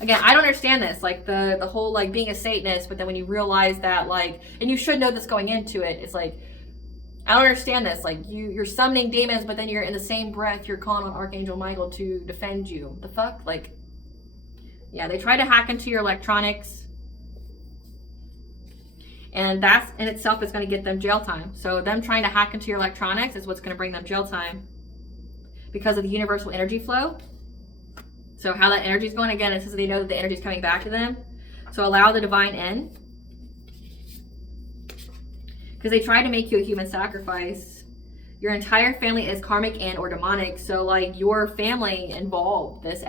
Again, I don't understand this, like the whole like being a Satanist, but then when you realize that, like, and you should know this going into it, it's like, I don't understand this. Like you're summoning demons, but then you're in the same breath you're calling on Archangel Michael to defend you. The fuck, like. Yeah, they try to hack into your electronics, and that's in itself is going to get them jail time. So them trying to hack into your electronics is what's going to bring them jail time because of the universal energy flow. So how that energy is going, again, it says they know that the energy is coming back to them. So allow the divine in, because they try to make you a human sacrifice. Your entire family is karmic and or demonic. So like your family involved this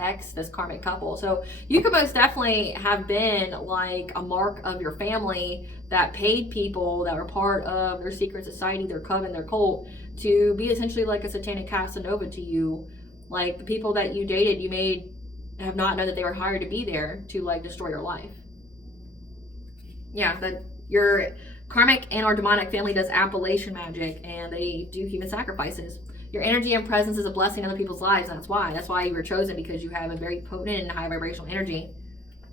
karmic couple. So you could most definitely have been like a mark of your family that paid people that were part of their secret society, their coven, their cult, to be essentially like a satanic Casanova to you. Like the people that you dated, you have not known that they were hired to be there to like destroy your life. Yeah, that your karmic and or demonic family does appellation magic, and they do human sacrifices. Your energy and presence is a blessing in other people's lives, and that's why you were chosen, because you have a very potent and high vibrational energy.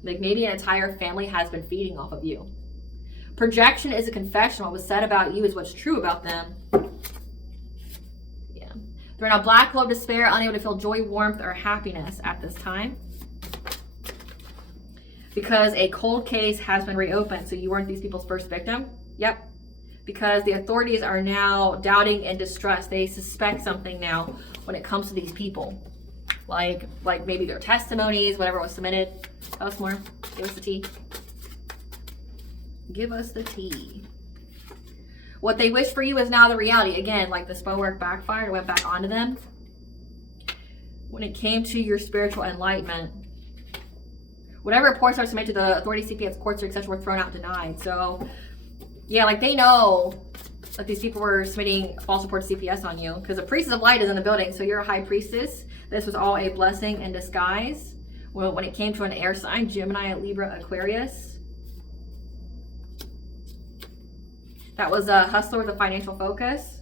Like maybe an entire family has been feeding off of you. Projection is a confession. What was said about you is what's true about them. Yeah, they're in a black hole of despair, unable to feel joy, warmth, or happiness at this time, because a cold case has been reopened. So you weren't these people's first victim. Yep. Because the authorities are now doubting and distrust. They suspect something now when it comes to these people. Like maybe their testimonies, whatever was submitted. Tell us more. Give us the tea. Give us the tea. What they wish for you is now the reality. Again, like the spell work backfired, it went back onto them. When it came to your spiritual enlightenment, whatever reports are submitted to the authorities, CPS, courts, or etc. were thrown out, denied. So yeah, like they know that these people were submitting false reports to CPS on you, because the priestess of light is in the building. So you're a high priestess. This was all a blessing in disguise. Well, when it came to an air sign, Gemini, Libra, Aquarius, that was a hustler with a financial focus.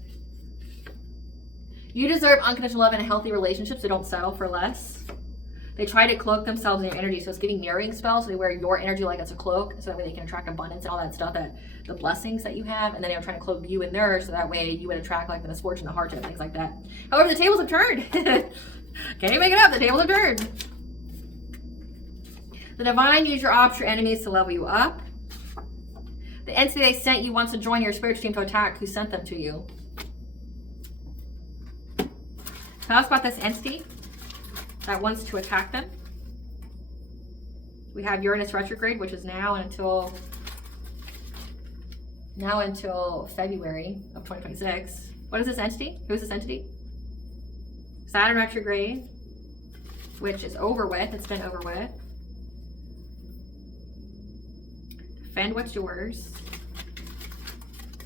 You deserve unconditional love and a healthy relationship, so don't settle for less. They try to cloak themselves in your energy, so it's giving mirroring spells. So they wear your energy like it's a cloak, so that way they can attract abundance and all that stuff, that the blessings that you have, and then they're trying to cloak you in theirs, so that way you would attract like the misfortune, the hardship, things like that. However, the tables have turned. Can't even make it up. The tables have turned. The divine use your ops, your enemies, to level you up. The entity they sent you wants to join your spiritual team to attack. Who sent them to you? Tell us about this entity that wants to attack them. We have Uranus retrograde, which is now until February of 2026. What is this entity? Who is this entity? Saturn retrograde, which is over with. It's been over with. Defend what's yours.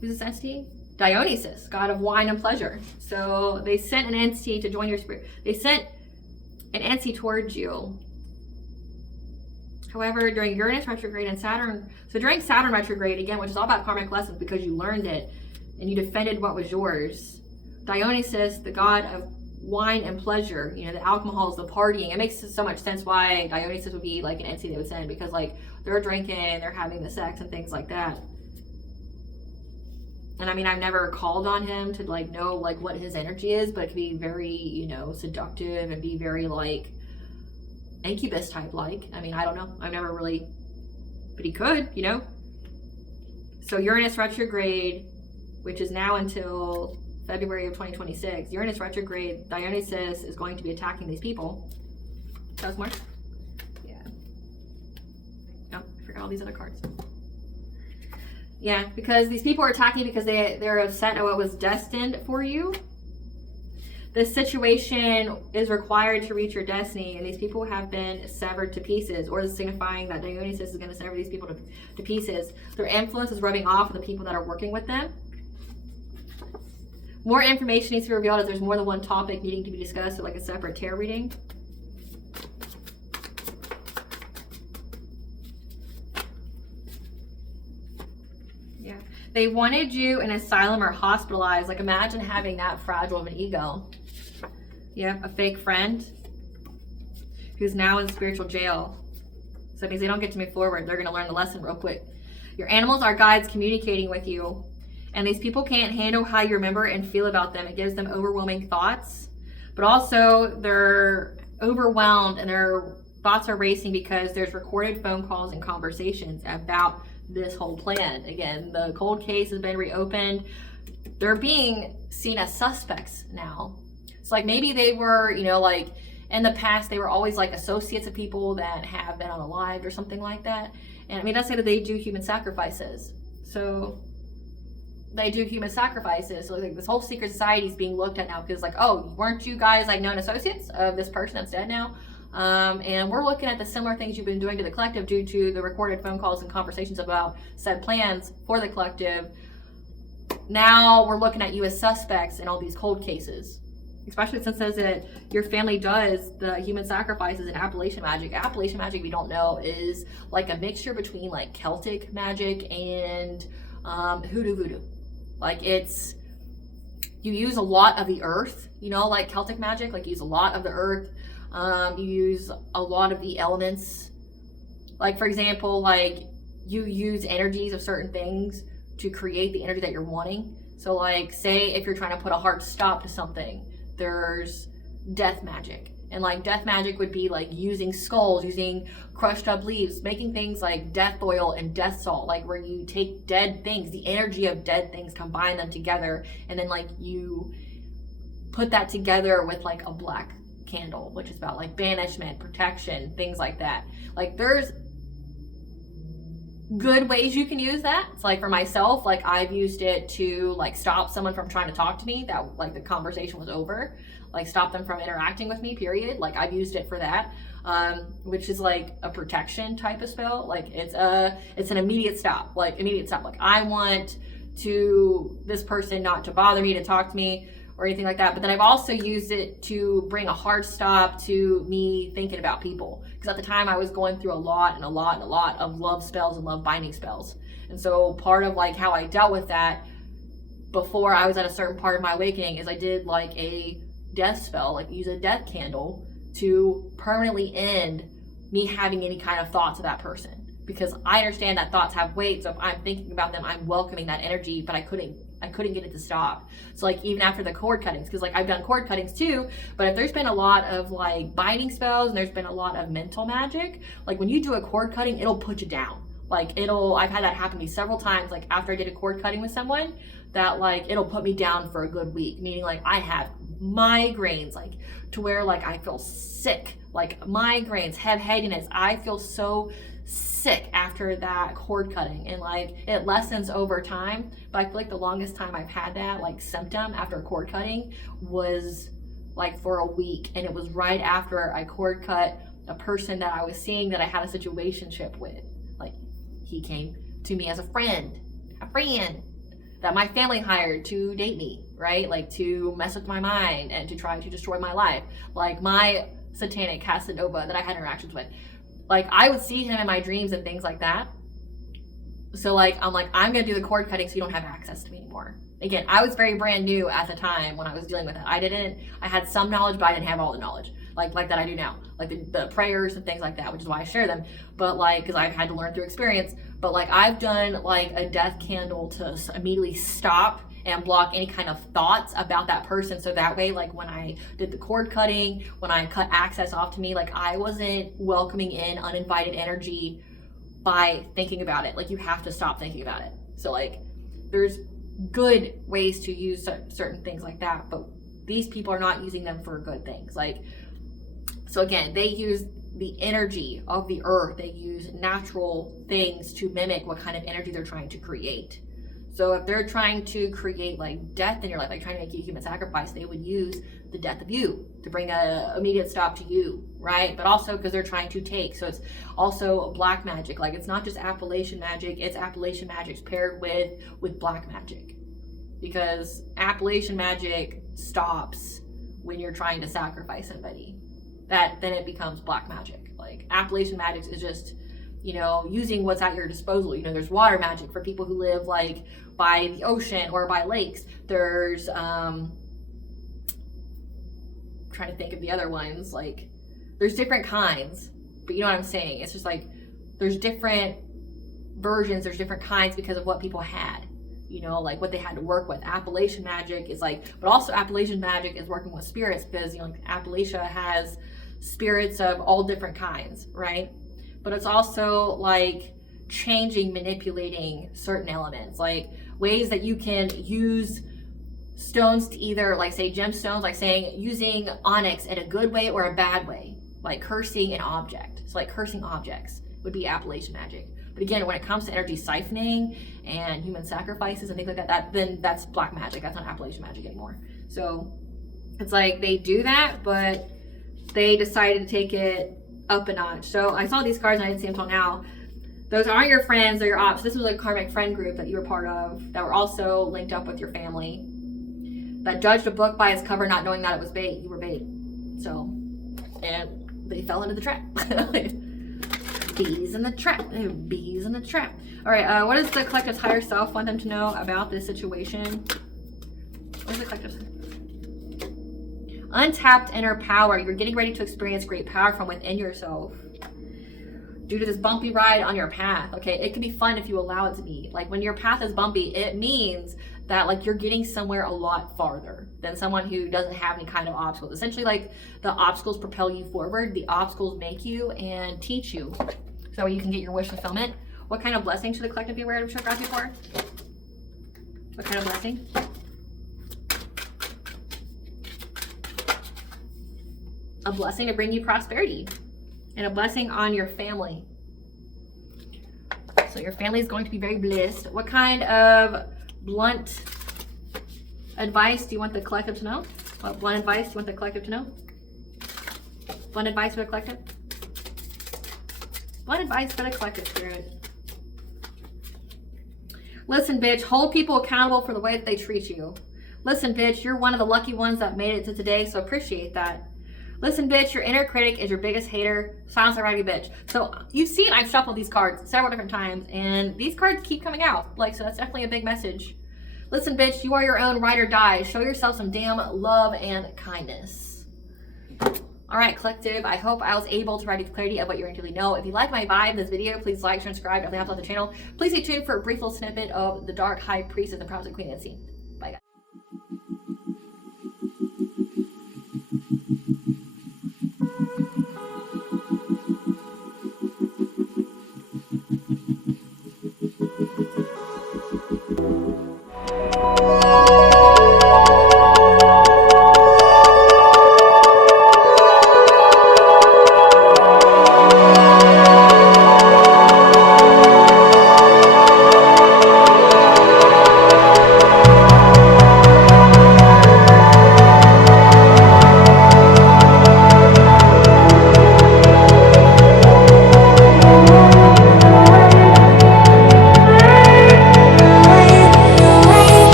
Who's this entity? Dionysus, god of wine and pleasure. So they sent an entity to join your spirit. They sent an entity towards you. However, during Uranus retrograde and Saturn, so during Saturn retrograde, again, which is all about karmic lessons because you learned it and you defended what was yours, Dionysus, the god of wine and pleasure, you know, the alcohols, the partying, it makes so much sense why Dionysus would be like an entity they would send, because like they're drinking, they're having the sex and things like that. And I mean, I've never called on him to like know like what his energy is, but it can be very, you know, seductive and be very like incubus type like. I mean, I don't know. I've never really, but he could, you know. So Uranus retrograde, which is now until February of 2026. Uranus retrograde, Dionysus is going to be attacking these people. That was more? Yeah. Oh, I forgot all these other cards. Yeah, because these people are attacking because they're upset at what was destined for you. This situation is required to reach your destiny, and these people have been severed to pieces, or is signifying that Dionysus is going to sever these people to pieces. Their influence is rubbing off of the people that are working with them. More information needs to be revealed as there's more than one topic needing to be discussed, or like a separate tarot reading. Yeah. They wanted you in asylum or hospitalized. Like imagine having that fragile of an ego. Yeah, a fake friend who's now in spiritual jail. So that means they don't get to move forward. They're going to learn the lesson real quick. Your animals are guides communicating with you. And these people can't handle how you remember and feel about them. It gives them overwhelming thoughts. But also they're overwhelmed and their thoughts are racing because there's recorded phone calls and conversations about this whole plan. Again, the cold case has been reopened. They're being seen as suspects now. It's like maybe they were, you know, like in the past, they were always like associates of people that have been unalived or something like that. And I mean, that's say that they do human sacrifices. So they do human sacrifices. So like this whole secret society is being looked at now because like, oh, weren't you guys like known associates of this person that's dead now? And we're looking at the similar things you've been doing to the collective due to the recorded phone calls and conversations about said plans for the collective. Now we're looking at you as suspects in all these cold cases, especially since it says that your family does the human sacrifices and Appalachian magic. Appalachian magic, we don't know, is like a mixture between like Celtic magic and hoodoo voodoo. Like it's, you use a lot of the earth, you know, like Celtic magic, like you use a lot of the earth. You use a lot of the elements. Like for example, like you use energies of certain things to create the energy that you're wanting. So like say if you're trying to put a hard stop to something, there's death magic. And like death magic would be like using skulls, using crushed up leaves, making things like death oil and death salt, like where you take dead things, the energy of dead things, combine them together, and then like you put that together with like a black candle, which is about like banishment, protection, things like that. Like there's good ways you can use that. It's like for myself, like I've used it to like stop someone from trying to talk to me, that like the conversation was over, like stop them from interacting with me, period. Like I've used it for that, which is like a protection type of spell. Like it's an immediate stop, like I want this person not to bother me, to talk to me or anything like that. But then I've also used it to bring a hard stop to me thinking about people. Because at the time I was going through a lot of love spells and love binding spells. And so part of like how I dealt with that before I was at a certain part of my awakening is I did like a death spell, like use a death candle to permanently end me having any kind of thoughts of that person. Because I understand that thoughts have weight. So if I'm thinking about them, I'm welcoming that energy, but I couldn't get it to stop. So like even after the cord cuttings, because like I've done cord cuttings too, but if there's been a lot of like binding spells and there's been a lot of mental magic, like when you do a cord cutting, it'll put you down. Like I've had that happen to me several times, like after I did a cord cutting with someone, that like it'll put me down for a good week, meaning like I have migraines, like to where like I feel sick, like migraines, headiness. I feel so sick after that cord cutting, and like it lessens over time. But I feel like the longest time I've had that like symptom after a cord cutting was like for a week, and it was right after I cord cut a person that I was seeing that I had a situationship with. Like he came to me as a friend that my family hired to date me, right? Like to mess with my mind and to try to destroy my life. Like my satanic Casanova that I had interactions with. Like I would see him in my dreams and things like that. So like, I'm gonna do the cord cutting so you don't have access to me anymore. Again, I was very brand new at the time when I was dealing with it. I had some knowledge, but I didn't have all the knowledge. like that I do now, like the prayers and things like that, which is why I share them. But like, because I've had to learn through experience, but like I've done like a death candle to immediately stop and block any kind of thoughts about that person. So that way, like when I did the cord cutting, when I cut access off to me, like I wasn't welcoming in uninvited energy by thinking about it. Like you have to stop thinking about it. So like there's good ways to use certain things like that, but these people are not using them for good things. Like, so again, they use the energy of the earth. They use natural things to mimic what kind of energy they're trying to create. So if they're trying to create like death in your life, like trying to make you a human sacrifice, they would use the death of you to bring an immediate stop to you, right? But also because they're trying to take. So it's also black magic. Like it's not just Appalachian magic, it's Appalachian magic paired with black magic. Because Appalachian magic stops when you're trying to sacrifice somebody. Then it becomes black magic. Like Appalachian magic is just, you know, using what's at your disposal. You know, there's water magic for people who live like by the ocean or by lakes. There's trying to think of the other ones. Like there's different kinds, but you know what I'm saying? It's just like there's different versions, there's different kinds because of what people had, you know, like what they had to work with. Appalachian magic is like, but also Appalachian magic is working with spirits because, you know, Appalachia has spirits of all different kinds, right? But it's also like changing, manipulating certain elements, like ways that you can use stones to either, like say gemstones, like saying using onyx in a good way or a bad way, like cursing an object. So like cursing objects would be Appalachian magic. But again, when it comes to energy siphoning and human sacrifices and things like that, then that's black magic. That's not Appalachian magic anymore. So it's like they do that, but they decided to take it up a notch. So I saw these cards and I didn't see them until now. Those aren't your friends, they're your ops. This was a karmic friend group that you were part of that were also linked up with your family, that judged a book by its cover not knowing that it was bait. You were bait. So, and they fell into the trap. Bees in the trap. Bees in the trap. All right, what does the collective's higher self want them to know about this situation? What is the collective's? Untapped inner power. You're getting ready to experience great power from within yourself due to this bumpy ride on your path. Okay, it can be fun if you allow it to be. Like when your path is bumpy, it means that like you're getting somewhere a lot farther than someone who doesn't have any kind of obstacles. Essentially, like the obstacles propel you forward, the obstacles make you and teach you so you can get your wish fulfillment. What kind of blessing should the collective be aware of show gratitude for? What kind of blessing? A blessing to bring you prosperity and a blessing on your family. So your family is going to be very blessed. What kind of blunt advice do you want the collective to know? What blunt advice do you want the collective to know? Blunt advice for the collective? Blunt advice for the collective, spirit. Listen, bitch, hold people accountable for the way that they treat you. Listen, bitch, you're one of the lucky ones that made it to today, so appreciate that. Listen, bitch, your inner critic is your biggest hater. Silence the rowdy bitch. So you've seen I've shuffled these cards several different times, and these cards keep coming out. Like, so that's definitely a big message. Listen, bitch, you are your own ride or die. Show yourself some damn love and kindness. All right, collective, I hope I was able to provide you the clarity of what you're intuitively know. If you like my vibe in this video, please like, share, and subscribe. Definitely helps out the channel. Please stay tuned for a brief little snippet of the Dark High Priestess and Promised Queen Nancy. Bye, guys.